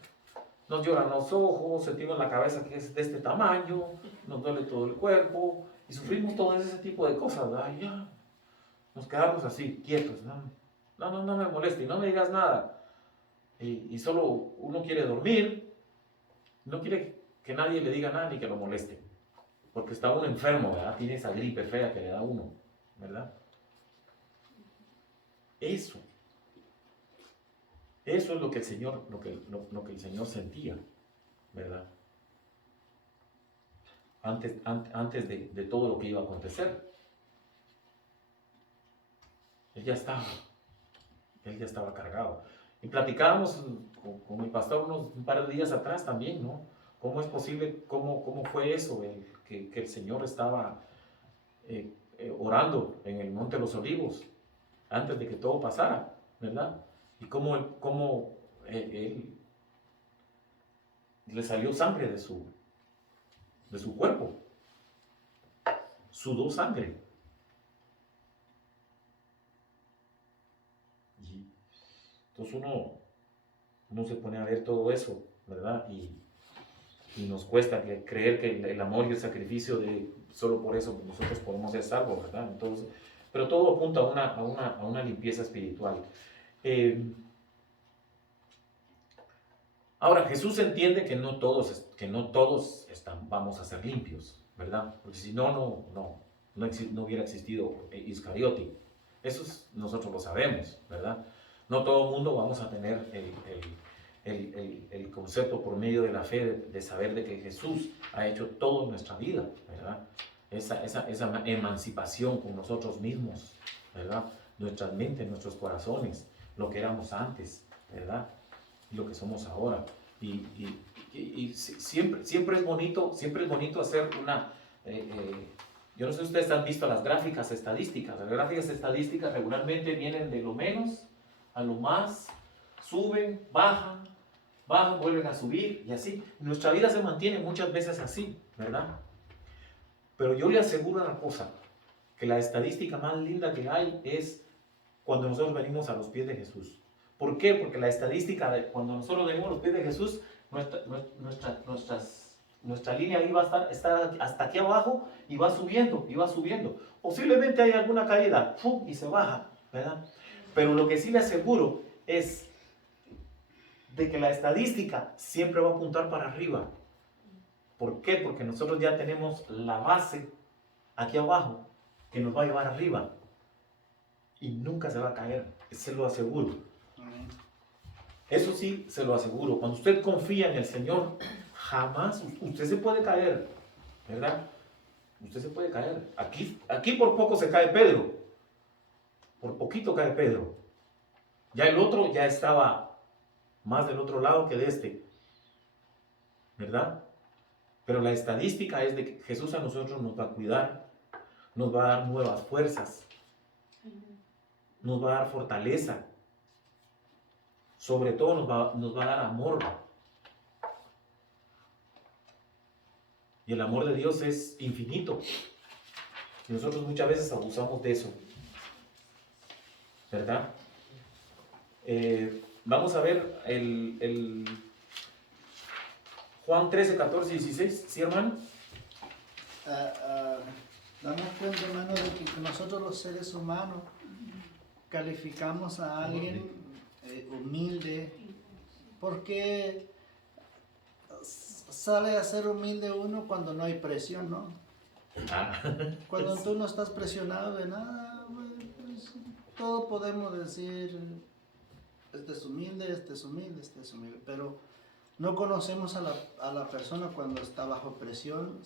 nos lloran los ojos, sentimos la cabeza que es de este tamaño, nos duele todo el cuerpo y sufrimos todo ese tipo de cosas, ¿verdad? Y ya, nos quedamos así, quietos, no me moleste y no me digas nada. Y solo uno quiere dormir, no quiere que nadie le diga nada ni que lo moleste, porque está uno enfermo, ¿verdad? Tiene esa gripe fea que le da a uno, ¿verdad? Eso es lo que el Señor, lo que el Señor sentía, ¿verdad? Antes de todo lo que iba a acontecer. Él ya estaba cargado. Y platicábamos con mi pastor un par de días atrás también, ¿no? ¿Cómo es posible, cómo fue eso, que el Señor estaba orando en el Monte de los Olivos antes de que todo pasara, ¿verdad? Y cómo él le salió sangre de su cuerpo, sudó sangre. Y entonces uno se pone a ver todo eso, ¿verdad? Y nos cuesta creer que el amor y el sacrificio solo por eso nosotros podemos ser salvos, ¿verdad? Entonces, pero todo apunta a una limpieza espiritual. Ahora, Jesús entiende que no todos vamos a ser limpios, ¿verdad? Porque si no hubiera existido Iscariote. Eso nosotros lo sabemos, ¿verdad? No todo el mundo vamos a tener el concepto por medio de la fe de saber de que Jesús ha hecho todo en nuestra vida, ¿verdad? Esa emancipación con nosotros mismos, ¿verdad? Nuestras mentes, nuestros corazones, lo que éramos antes, ¿verdad? Lo que somos ahora. Y siempre es bonito hacer una... yo no sé si ustedes han visto las gráficas estadísticas. Las gráficas estadísticas regularmente vienen de lo menos a lo más, suben, bajan, vuelven a subir y así. Nuestra vida se mantiene muchas veces así, ¿verdad? Pero yo le aseguro una cosa, que la estadística más linda que hay es cuando nosotros venimos a los pies de Jesús. ¿Por qué? Porque la estadística de cuando nosotros venimos a los pies de Jesús, nuestra línea ahí va a estar hasta aquí abajo y va subiendo, y va subiendo. Posiblemente hay alguna caída, ¡fum!, y se baja, ¿verdad? Pero lo que sí le aseguro es de que la estadística siempre va a apuntar para arriba. ¿Por qué? Porque nosotros ya tenemos la base aquí abajo que nos va a llevar arriba y nunca se va a caer, se lo aseguro. Eso sí, se lo aseguro. Cuando usted confía en el Señor, jamás usted se puede caer, ¿verdad? Usted se puede caer. Aquí por poco se cae Pedro. Por poquito cae Pedro. Ya el otro ya estaba más del otro lado que de este, ¿verdad? Pero la estadística es de que Jesús a nosotros nos va a cuidar, nos va a dar nuevas fuerzas, nos va a dar fortaleza, sobre todo nos va a dar amor. Y el amor de Dios es infinito. Y nosotros muchas veces abusamos de eso, ¿verdad? Vamos a ver el Juan 13, 14 y 16, ¿sí, hermano? Damos cuenta, hermano, de que nosotros los seres humanos calificamos a alguien humilde porque sale a ser humilde uno cuando no hay presión, ¿no? Cuando tú no estás presionado de nada, pues, todo podemos decir, este es humilde, este es humilde, este es humilde, pero no conocemos a la persona cuando está bajo presión.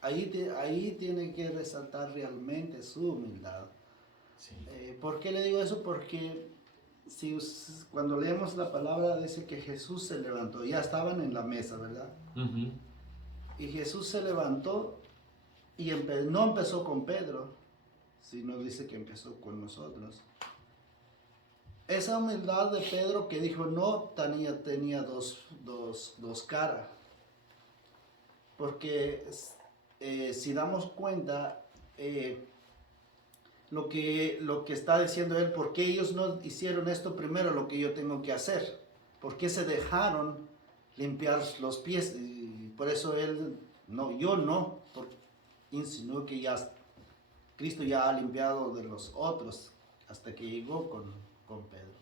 Ahí tiene que resaltar realmente su humildad. Sí. ¿Por qué le digo eso? Porque cuando leemos la palabra dice que Jesús se levantó, ya estaban en la mesa, ¿verdad? Uh-huh. Y Jesús se levantó y no empezó con Pedro, sino dice que empezó con nosotros. Esa humildad de Pedro que dijo no tenía dos caras, porque si damos cuenta, lo que está diciendo él, ¿por qué ellos no hicieron esto primero, lo que yo tengo que hacer? ¿Por qué se dejaron limpiar los pies? Y por eso él, no, yo no, insinuó que ya Cristo ya ha limpiado de los otros hasta que llegó con Pedro.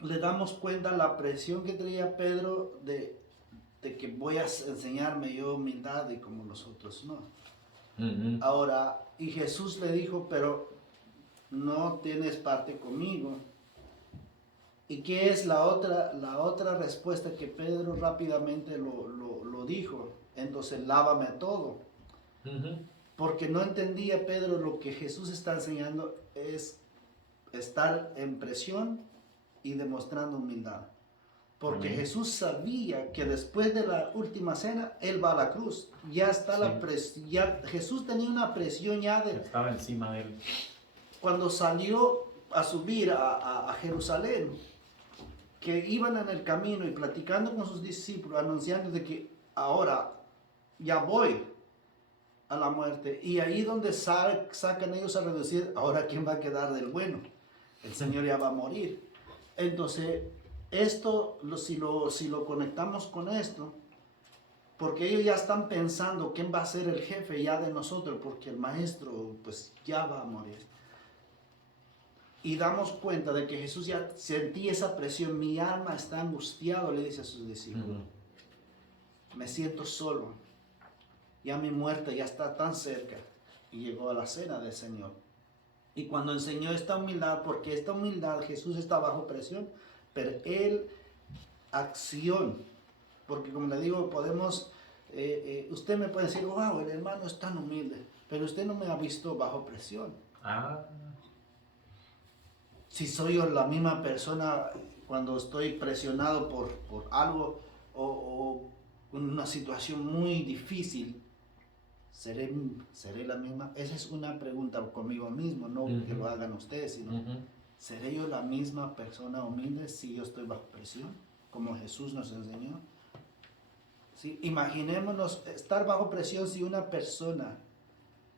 Le damos cuenta la presión que tenía Pedro de que voy a enseñarme yo humildad y como los otros no. Ahora, y Jesús le dijo, pero no tienes parte conmigo. ¿Y qué es la otra respuesta que Pedro rápidamente lo dijo? Entonces, lávame todo. Porque no entendía Pedro lo que Jesús está enseñando es estar en presión y demostrando humildad. Porque Amén. Jesús sabía que después de la última cena, Él va a la cruz. Ya está la presión. Jesús tenía una presión ya Estaba encima de él. cuando salió a subir a Jerusalén, que iban en el camino y platicando con sus discípulos, anunciando de que ahora ya voy a la muerte. Y ahí donde sacan ellos a reducir, ahora ¿quién va a quedar del bueno? El Señor ya va a morir. Entonces, esto, si lo conectamos con esto, porque ellos ya están pensando quién va a ser el jefe ya de nosotros, porque el maestro pues ya va a morir. Y damos cuenta de que Jesús ya sentía esa presión, mi alma está angustiada, le dice a sus discípulos. Me siento solo, ya mi muerte ya está tan cerca. Y llegó a la cena del Señor. Y cuando enseñó esta humildad, porque esta humildad, Jesús está bajo presión, pero Él, acción, porque como le digo, podemos, usted me puede decir, wow, el hermano es tan humilde, pero usted no me ha visto bajo presión. Si soy yo la misma persona cuando estoy presionado por algo o una situación muy difícil, ¿seré la misma? Esa es una pregunta conmigo mismo, no que lo hagan ustedes, sino ¿seré yo la misma persona humilde si yo estoy bajo presión, como Jesús nos enseñó? ¿Sí? Imaginémonos estar bajo presión si una persona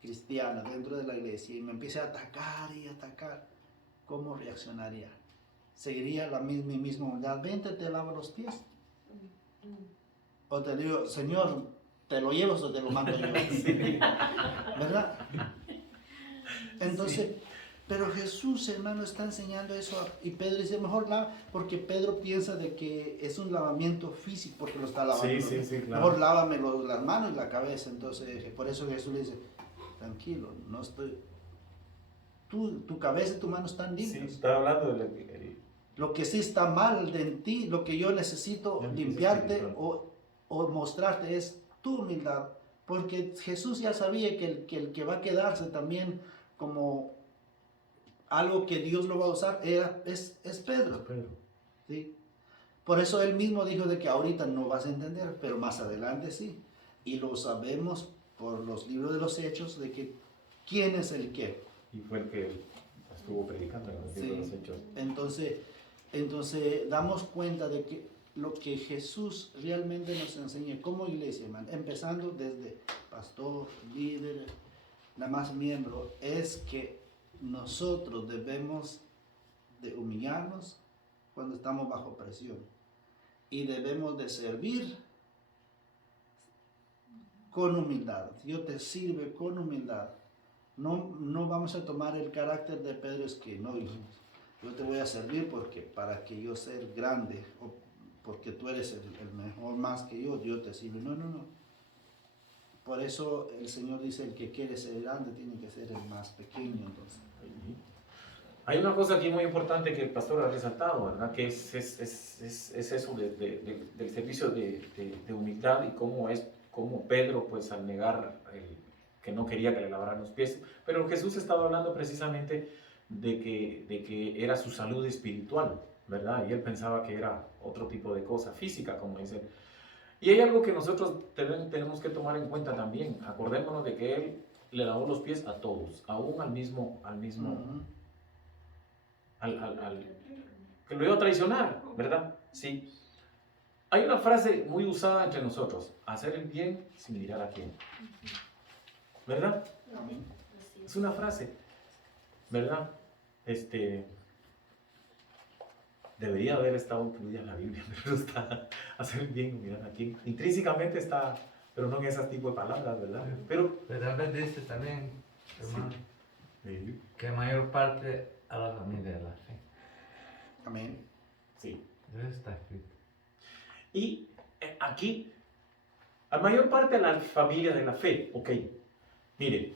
cristiana dentro de la iglesia y me empieza a atacar y atacar, ¿cómo reaccionaría? ¿Seguiría mi misma humildad? Vente, te lavo los pies. O te digo, Señor, ¿te lo llevas o te lo mando yo? Sí. ¿Verdad? Entonces, pero Jesús, hermano, está enseñando eso. Y Pedro dice, mejor lava, porque Pedro piensa de que es un lavamiento físico, porque lo está lavando. Sí, claro. Mejor lávame las manos y la cabeza. Entonces, por eso Jesús le dice, tranquilo, no estoy... Tu cabeza y tu mano están limpias. Sí, está hablando Lo que sí está mal en ti, lo que yo necesito limpiarte o mostrarte es tu humildad. Porque Jesús ya sabía que el que va a quedarse también como algo que Dios lo va a usar es Pedro. ¿Sí? Por eso él mismo dijo de que ahorita no vas a entender, pero más adelante sí. Y lo sabemos por los libros de los Hechos de que quién es el qué. Y fue el que estuvo predicando en los libros de los Hechos. Entonces damos cuenta de que lo que Jesús realmente nos enseña como iglesia, hermano, empezando desde pastor, líder, nada más miembro, es que nosotros debemos de humillarnos cuando estamos bajo presión y debemos de servir con humildad. Dios te sirve con humildad. No vamos a tomar el carácter de Pedro, es que no, yo te voy a servir porque para que yo sea grande o porque tú eres el mejor más que yo te sirvo. No. Por eso el Señor dice, el que quiere ser grande tiene que ser el más pequeño. Entonces. Hay una cosa aquí muy importante que el pastor ha resaltado, ¿verdad? Que es eso del servicio de humildad y cómo Pedro, pues al negar que no quería que le lavaran los pies, pero Jesús estaba hablando precisamente de que era su salud espiritual, ¿verdad? Y él pensaba que era otro tipo de cosa, física, como dice. Y hay algo que nosotros tenemos que tomar en cuenta también. Acordémonos de que él le lavó los pies a todos, aún al mismo que lo iba a traicionar, ¿verdad? Sí. Hay una frase muy usada entre nosotros: hacer el bien sin mirar a quién. ¿verdad? Amén. Así Es una frase, ¿verdad? Debería haber estado incluida en la Biblia, pero está, hacer bien, miren aquí, intrínsecamente está, pero no en ese tipo de palabras, ¿verdad? Pero, Pero a veces dice también, hermano, sí, que mayor parte a la familia de la fe. Amén. sí. Eso está escrito. Y aquí, a mayor parte de la familia de la fe, ok, mire,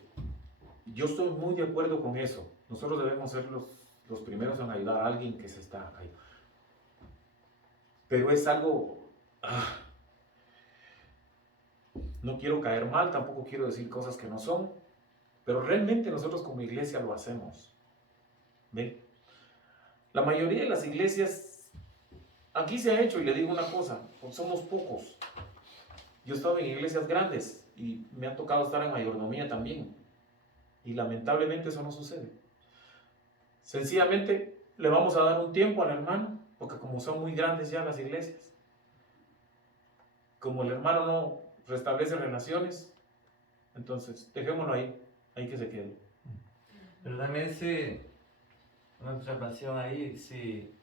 yo estoy muy de acuerdo con eso. Nosotros debemos ser los primeros en ayudar a alguien que se está cayendo. Pero es algo, no quiero caer mal, tampoco quiero decir cosas que no son, pero realmente nosotros como iglesia lo hacemos. ¿Ve? La mayoría de las iglesias, aquí se ha hecho, y le digo una cosa, somos pocos. Yo he estado en iglesias grandes y me ha tocado estar en mayordomía también. Y lamentablemente eso no sucede. Sencillamente le vamos a dar un tiempo al hermano, porque como son muy grandes ya las iglesias, como el hermano no restablece relaciones, entonces dejémoslo ahí que se quede. Pero también si, una observación ahí, si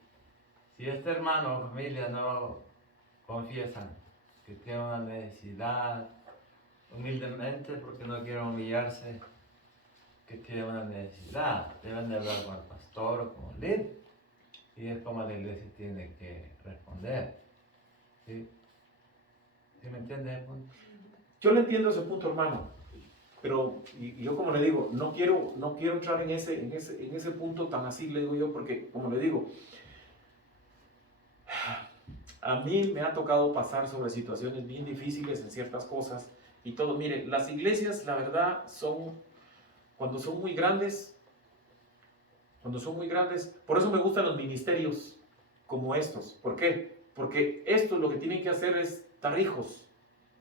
este hermano o familia no confiesan que tiene una necesidad, humildemente, porque no quieren humillarse, que tiene una necesidad, deben de hablar con el pastor o con el líder, y es como la iglesia tiene que responder. ¿Sí? ¿Sí me entiendes el punto? Yo le entiendo ese punto, hermano, pero y yo como le digo, no quiero entrar en ese punto tan así, le digo yo, porque como le digo, a mí me ha tocado pasar sobre situaciones bien difíciles en ciertas cosas y todo. Mire, las iglesias, la verdad, cuando son muy grandes, por eso me gustan los ministerios como estos. ¿Por qué? Porque estos lo que tienen que hacer es dar hijos.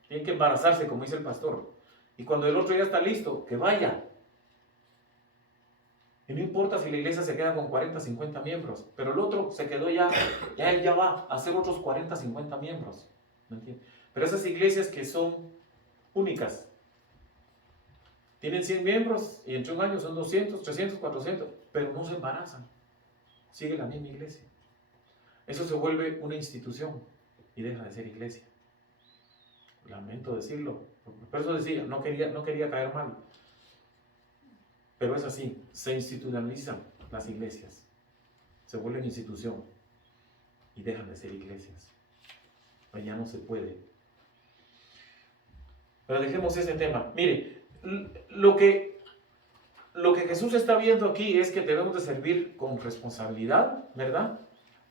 Tienen que embarazarse, como dice el pastor. Y cuando el otro ya está listo, que vaya. Y no importa si la iglesia se queda con 40, 50 miembros, pero el otro se quedó ya él ya va a hacer otros 40, 50 miembros. ¿Me entiendes? Pero esas iglesias que son únicas, tienen 100 miembros y entre un año son 200, 300, 400, pero no se embarazan. Sigue la misma iglesia. Eso se vuelve una institución y deja de ser iglesia. Lamento decirlo. Por eso decía, no quería caer mal. Pero es así, se institucionalizan las iglesias. Se vuelven institución y dejan de ser iglesias. Pues ya no se puede. Pero dejemos ese tema. Mire, lo que Jesús está viendo aquí es que debemos de servir con responsabilidad, ¿verdad?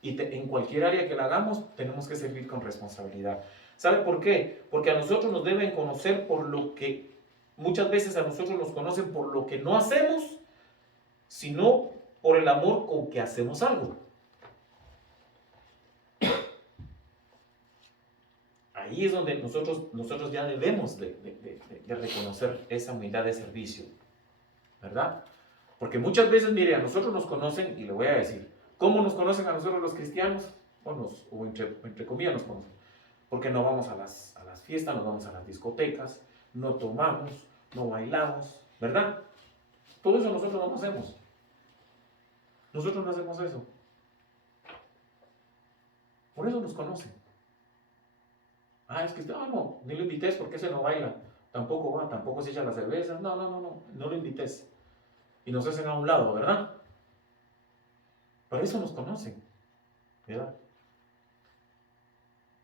Y en cualquier área que la hagamos, tenemos que servir con responsabilidad. ¿Sabe por qué? Porque a nosotros nos deben conocer por lo que, muchas veces a nosotros nos conocen por lo que no hacemos, sino por el amor con que hacemos algo. Ahí es donde nosotros ya debemos de reconocer esa humildad de servicio, ¿verdad? Porque muchas veces, mire, a nosotros nos conocen, y le voy a decir, ¿cómo nos conocen a nosotros los cristianos? O entre comillas nos conocen. Porque no vamos a las fiestas, no vamos a las discotecas, no tomamos, no bailamos, ¿verdad? Todo eso nosotros no lo hacemos. Nosotros no hacemos eso. Por eso nos conocen. Es que no, ni lo invites porque ese no baila. Tampoco va, tampoco se echa la cerveza. No lo invites. Y nos hacen a un lado, ¿verdad? Por eso nos conocen, ¿verdad?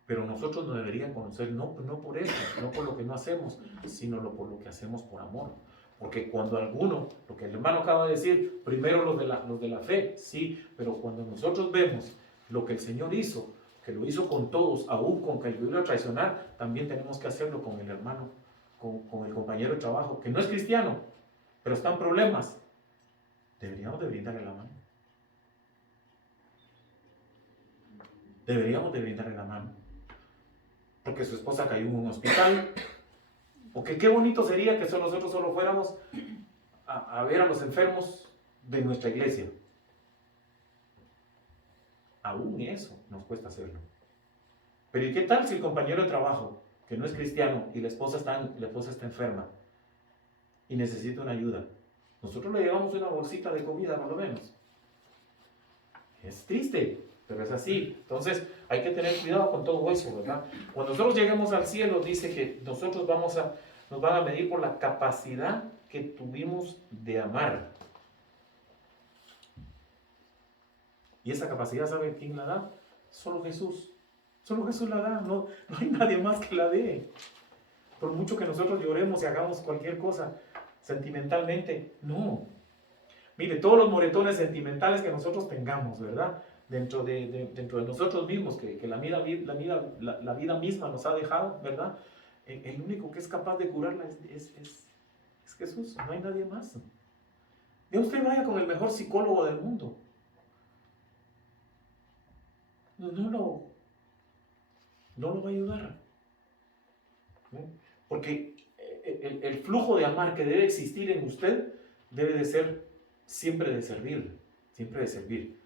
Pero nosotros nos deberían conocer no por eso, no por lo que no hacemos, sino por lo que hacemos por amor. Porque cuando alguno, lo que el hermano acaba de decir, primero los de la fe, sí, pero cuando nosotros vemos lo que el Señor hizo, que lo hizo con todos, aún con que lo iba a traicionar, también tenemos que hacerlo con el hermano, con el compañero de trabajo, que no es cristiano, pero está en problemas. Deberíamos de brindarle la mano. Deberíamos de brindarle la mano. Porque su esposa cayó en un hospital. Porque qué bonito sería que nosotros solo fuéramos a ver a los enfermos de nuestra iglesia. Aún eso nos cuesta hacerlo. Pero ¿y qué tal si el compañero de trabajo, que no es cristiano, y la esposa está enferma? y necesita una ayuda. Nosotros le llevamos una bolsita de comida, por lo menos. Es triste, pero es así. Entonces, hay que tener cuidado con todo eso, ¿verdad? Cuando nosotros lleguemos al cielo, dice que nosotros nos van a medir por la capacidad que tuvimos de amar. Y esa capacidad, ¿sabe quién la da? Solo Jesús. Solo Jesús la da, no hay nadie más que la dé. Por mucho que nosotros lloremos y hagamos cualquier cosa sentimentalmente, no. Mire, todos los moretones sentimentales que nosotros tengamos, ¿verdad? Dentro de nosotros mismos, que la vida misma nos ha dejado, ¿verdad? El único que es capaz de curarla es Jesús, no hay nadie más. Y usted vaya con el mejor psicólogo del mundo. No lo va a ayudar. ¿No? Porque el flujo de amar que debe existir en usted debe de ser siempre de servir, siempre de servir.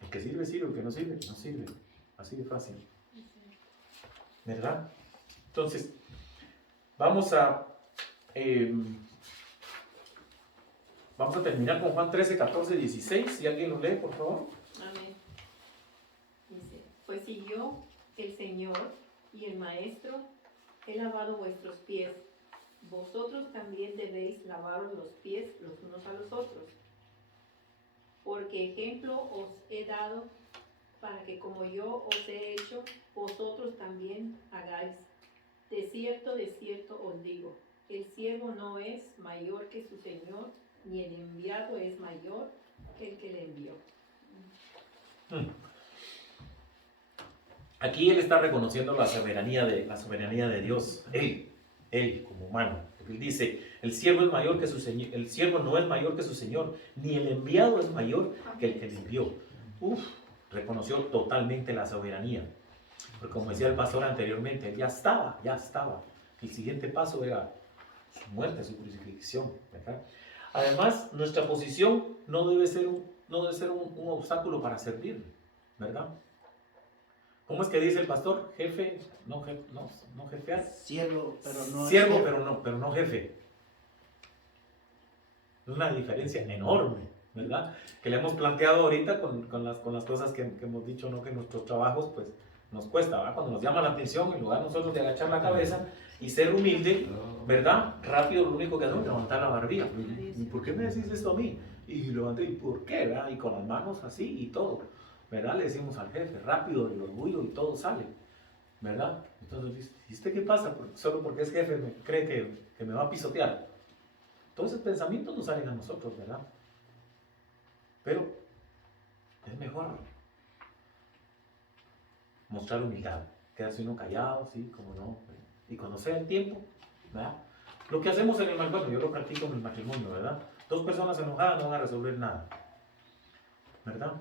El que sirve, sirve, el que no sirve, no sirve. Así de fácil. ¿Verdad? Entonces, vamos a terminar con Juan 13, 14, 16. Si alguien lo lee, por favor. Amén. Dice, pues si yo, el Señor y el Maestro, he lavado vuestros pies, vosotros también debéis lavaros los pies los unos a los otros. Porque ejemplo os he dado para que como yo os he hecho, vosotros también hagáis. De cierto os digo, el siervo no es mayor que su Señor, ni el enviado es mayor que el que le envió. Aquí él está reconociendo la soberanía de Dios, él como humano. Él dice, el siervo no es mayor que su Señor, ni el enviado es mayor que el que le envió. Reconoció totalmente la soberanía. Porque como decía el pastor anteriormente, él ya estaba. El siguiente paso era su muerte, su crucifixión, ¿verdad? Además, nuestra posición no debe ser un obstáculo para servir, ¿verdad? ¿Cómo es que dice el pastor? Jefe, no jefear. Siervo, pero no Siervo, jefe. pero no jefe. Es una diferencia enorme, ¿verdad? Que le hemos planteado ahorita con las cosas que hemos dicho, ¿no? Que nuestros trabajos, pues, nos cuesta, ¿verdad? Cuando nos llama la atención, en lugar nosotros de agachar la cabeza y ser humilde, ¿verdad? Rápido lo único que hacemos es levantar la barbilla. ¿Y por qué me decís esto a mí? Y levanté, ¿y por qué? ¿Verdad? Y con las manos así y todo, ¿verdad? Le decimos al jefe, rápido, el orgullo y todo sale, ¿verdad? Entonces, ¿y usted qué pasa? Solo porque es jefe cree que me va a pisotear. Todos esos pensamientos no salen a nosotros, ¿verdad? Pero es mejor mostrar humildad, quedarse uno callado, sí, como no, y cuando sea el tiempo, ¿verdad? Lo que hacemos en el matrimonio, yo lo practico en el matrimonio, ¿verdad? Dos personas enojadas no van a resolver nada, ¿verdad?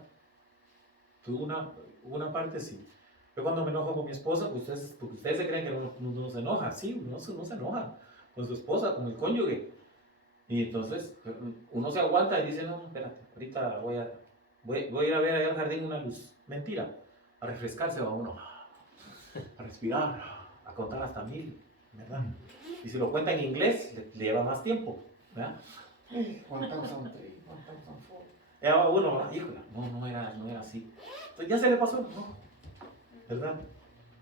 Una parte sí. Yo cuando me enojo con mi esposa, porque ustedes se creen que no se enoja, sí, uno se enoja con su esposa, con el cónyuge, y entonces uno se aguanta y dice, no, espérate, ahorita voy a ir a ver allá al jardín una luz, mentira. A refrescarse va uno, a respirar, a contar hasta 1000, ¿verdad? Y si lo cuenta en inglés, le lleva más tiempo, ¿verdad? 1003, 1004. Ya va uno, híjole, no era así. Entonces ya se le pasó, no, ¿verdad?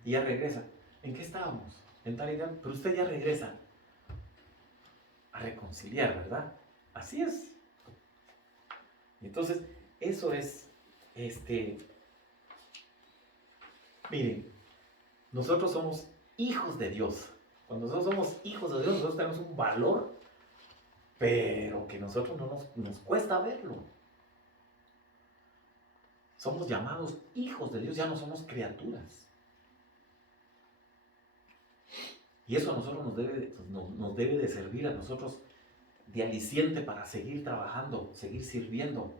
Y ya regresa. ¿En qué estábamos? En tal idea, pero usted ya regresa a reconciliar, ¿verdad? Así es. Y entonces, eso es, miren, nosotros somos hijos de Dios. Cuando nosotros somos hijos de Dios, nosotros tenemos un valor, pero que nosotros nos cuesta verlo. Somos llamados hijos de Dios, ya no somos criaturas. Y eso a nosotros nos debe de servir a nosotros de aliciente para seguir trabajando, seguir sirviendo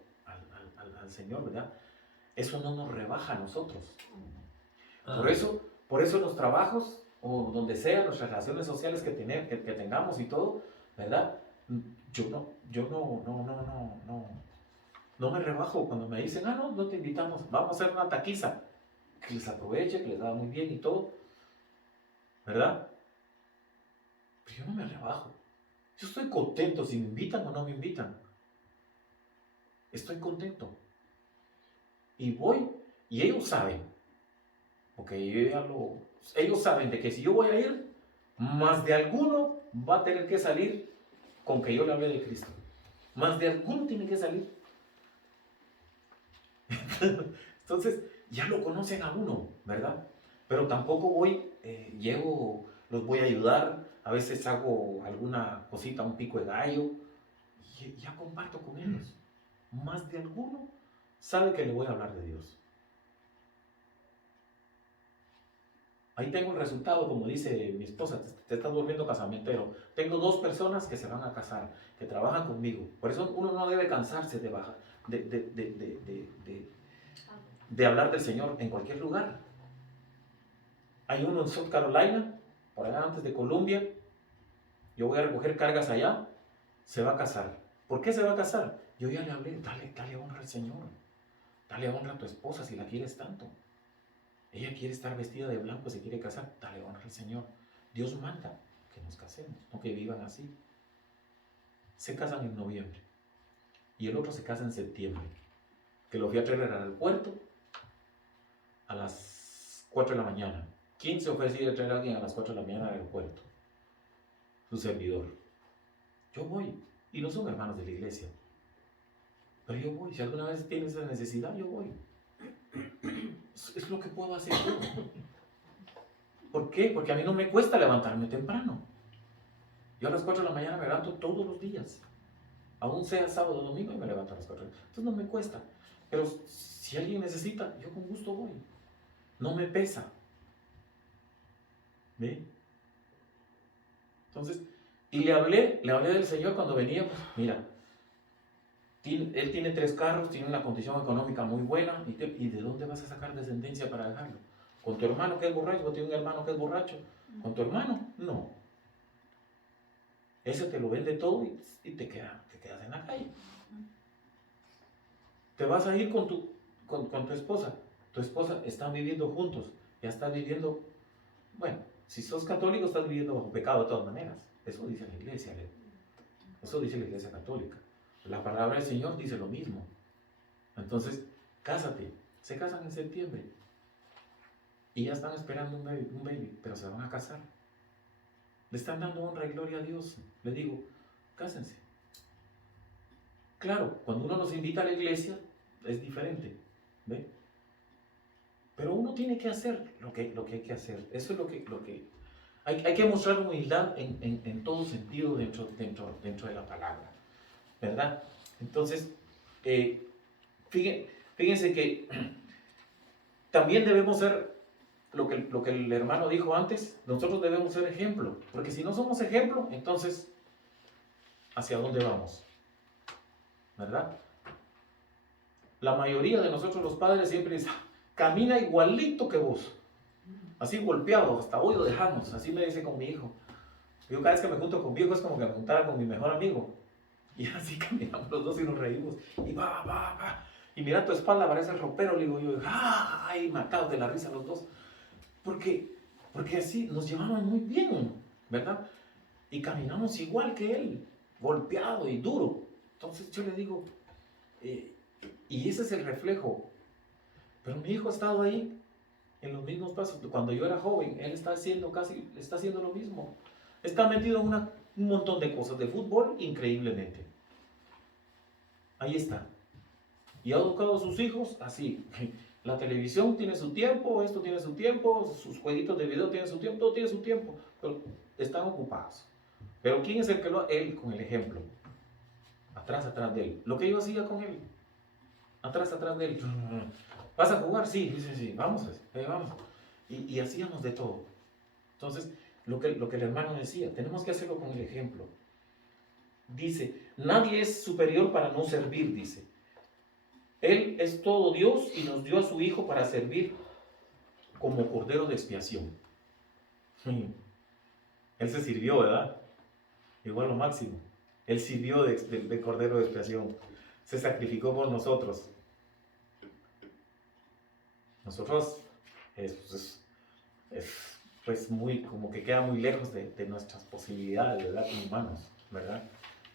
al Señor, ¿verdad? Eso no nos rebaja a nosotros. Por eso en los trabajos o donde sea, nuestras relaciones sociales que tengamos y todo, ¿verdad? Yo no me rebajo cuando me dicen, no te invitamos, vamos a hacer una taquiza, que les aproveche, que les da muy bien y todo, ¿verdad? Pero yo no me rebajo. Yo estoy contento si me invitan o no me invitan. Estoy contento. Y voy, y ellos saben, porque ellos saben de que si yo voy a ir, más de alguno va a tener que salir con que yo le hable de Cristo. Más de alguno tiene que salir. Entonces, ya lo conocen a uno, ¿verdad? Pero tampoco voy, llego, los voy a ayudar, a veces hago alguna cosita, un pico de gallo, y ya comparto con ellos. Más de alguno sabe que le voy a hablar de Dios. Ahí tengo el resultado, como dice mi esposa, te estás volviendo casamentero. Tengo 2 personas que se van a casar, que trabajan conmigo. Por eso uno no debe cansarse de hablar del Señor en cualquier lugar. Hay uno en South Carolina, por allá antes de Columbia. Yo voy a recoger cargas allá. Se va a casar. ¿Por qué se va a casar? Yo ya le hablé, dale honra al Señor. Dale honra a tu esposa si la quieres tanto. Ella quiere estar vestida de blanco, se quiere casar, dale honra al Señor. Dios manda que nos casemos, no que vivan así. Se casan en noviembre y el otro se casa en septiembre. Que lo fui a traer al aeropuerto a las 4 de la mañana. ¿Quién se ofrecía a traer a alguien a las 4 de la mañana al aeropuerto? Su servidor. Yo voy, y no son hermanos de la iglesia, pero yo voy. Si alguna vez tienes esa necesidad, yo voy. Es lo que puedo hacer yo. ¿Por qué? Porque a mí no me cuesta levantarme temprano. Yo a las 4 de la mañana me levanto todos los días. Aún sea sábado o domingo y me levanto a las 4. Entonces no me cuesta. Pero si alguien necesita, yo con gusto voy. No me pesa. ¿Ve? Entonces, y le hablé del Señor cuando veníamos. Mira, él tiene 3 carros, tiene una condición económica muy buena. ¿Y de dónde vas a sacar descendencia para dejarlo? ¿Con tu hermano que es borracho? ¿O tiene un hermano que es borracho? ¿Con tu hermano? No. Ese te lo vende todo y te quedas en la calle. Te vas a ir con tu esposa. Tu esposa están viviendo juntos. Ya están viviendo, bueno, si sos católico estás viviendo bajo pecado de todas maneras. Eso dice la iglesia. Eso dice la iglesia católica. La palabra del Señor dice lo mismo. Entonces, cásate. Se casan en septiembre. Y ya están esperando un baby, pero se van a casar. Le están dando honra y gloria a Dios. Le digo, cásense. Claro, cuando uno nos invita a la iglesia, es diferente. ¿Ve? Pero uno tiene que hacer lo que hay que hacer. Eso es lo que hay que mostrar humildad en todo sentido dentro de la palabra. ¿Verdad? Entonces, fíjense que también debemos ser lo que el hermano dijo antes, nosotros debemos ser ejemplo, porque si no somos ejemplo, entonces, ¿hacia dónde vamos? ¿Verdad? La mayoría de nosotros los padres siempre dicen, camina igualito que vos, así golpeado, hasta hoy lo dejamos, así me dice con mi hijo. Yo cada vez que me junto con mi hijo es como que me juntara con mi mejor amigo, y así caminamos los dos y nos reímos, y va, y mira tu espalda, parece el ropero, le digo yo, ¡ay! Matados de la risa los dos. Porque así nos llevamos muy bien, ¿verdad? Y caminamos igual que él, golpeado y duro. Entonces yo le digo, y ese es el reflejo. Pero mi hijo ha estado ahí, en los mismos pasos. Cuando yo era joven, él está haciendo lo mismo. Está metido en un montón de cosas de fútbol, increíblemente. Ahí está. Y ha educado a sus hijos así. La televisión tiene su tiempo, esto tiene su tiempo, sus jueguitos de video tienen su tiempo, todo tiene su tiempo, pero están ocupados. Pero ¿quién es el que él con el ejemplo? Atrás de él. Lo que yo hacía con él. Atrás de él. ¿Vas a jugar? Sí, vamos. Y hacíamos de todo. Entonces, lo que el hermano decía, tenemos que hacerlo con el ejemplo. Dice, nadie es superior para no servir, dice. Él es todo Dios y nos dio a su Hijo para servir como cordero de expiación. Él se sirvió, ¿verdad? Igual lo máximo. Él sirvió de cordero de expiación. Se sacrificó por nosotros. Nosotros pues muy, como que queda muy lejos de nuestras posibilidades, ¿verdad? Como humanos. ¿verdad?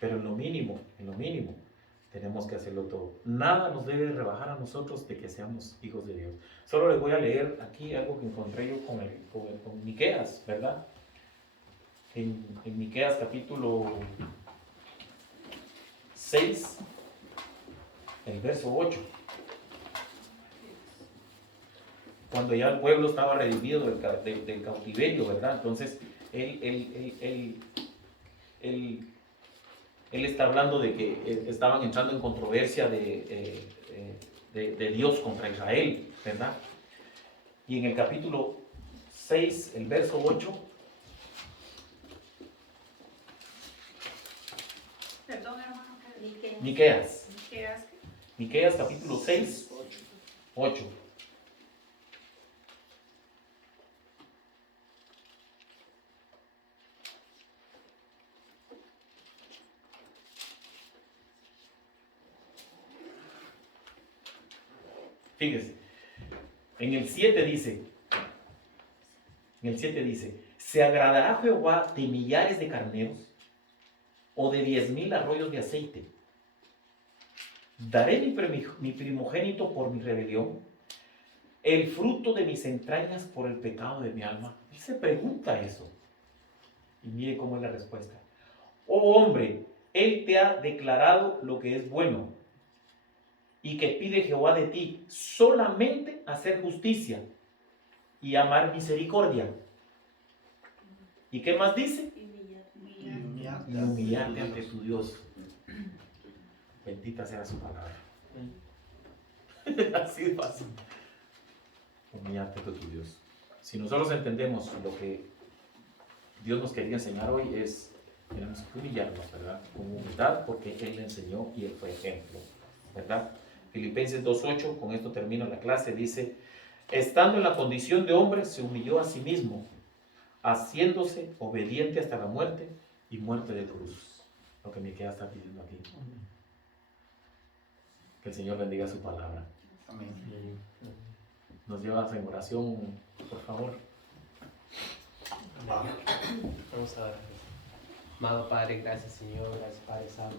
Pero en lo mínimo, tenemos que hacerlo todo. Nada nos debe rebajar a nosotros de que seamos hijos de Dios. Solo les voy a leer aquí algo que encontré yo con Miqueas, ¿verdad? En Miqueas capítulo 6, el verso 8. Cuando ya el pueblo estaba redimido del cautiverio, ¿verdad? Entonces, él está hablando de que estaban entrando en controversia de Dios contra Israel, ¿verdad? Y en el capítulo 6, el verso 8, Perdón, hermano. Miqueas. Miqueas. Miqueas capítulo 6, 8. Fíjese, en el 7 dice, ¿se agradará Jehová de millares de carneros o de 10,000 arroyos de aceite? ¿Daré mi primogénito por mi rebelión, el fruto de mis entrañas por el pecado de mi alma? Él se pregunta eso. Y mire cómo es la respuesta. Oh hombre, él te ha declarado lo que es bueno. Y que pide Jehová de ti solamente hacer justicia y amar misericordia. ¿Y qué más dice? Y humillarte. Y humillarte ante tu Dios. Bendita sea su palabra. Así de fácil. Humillarte ante tu Dios. Si nosotros entendemos lo que Dios nos quería enseñar hoy es, tenemos que humillarnos, ¿verdad? Con humildad, porque Él le enseñó y Él fue ejemplo, ¿verdad? Filipenses 2:8, con esto termino la clase, dice, estando en la condición de hombre, se humilló a sí mismo, haciéndose obediente hasta la muerte y muerte de cruz. Lo que Miqueas está pidiendo aquí. Que el Señor bendiga su palabra. Amén. Nos llevas en oración, por favor. Vamos a ver. Amado Padre, gracias Señor, gracias Padre Santo,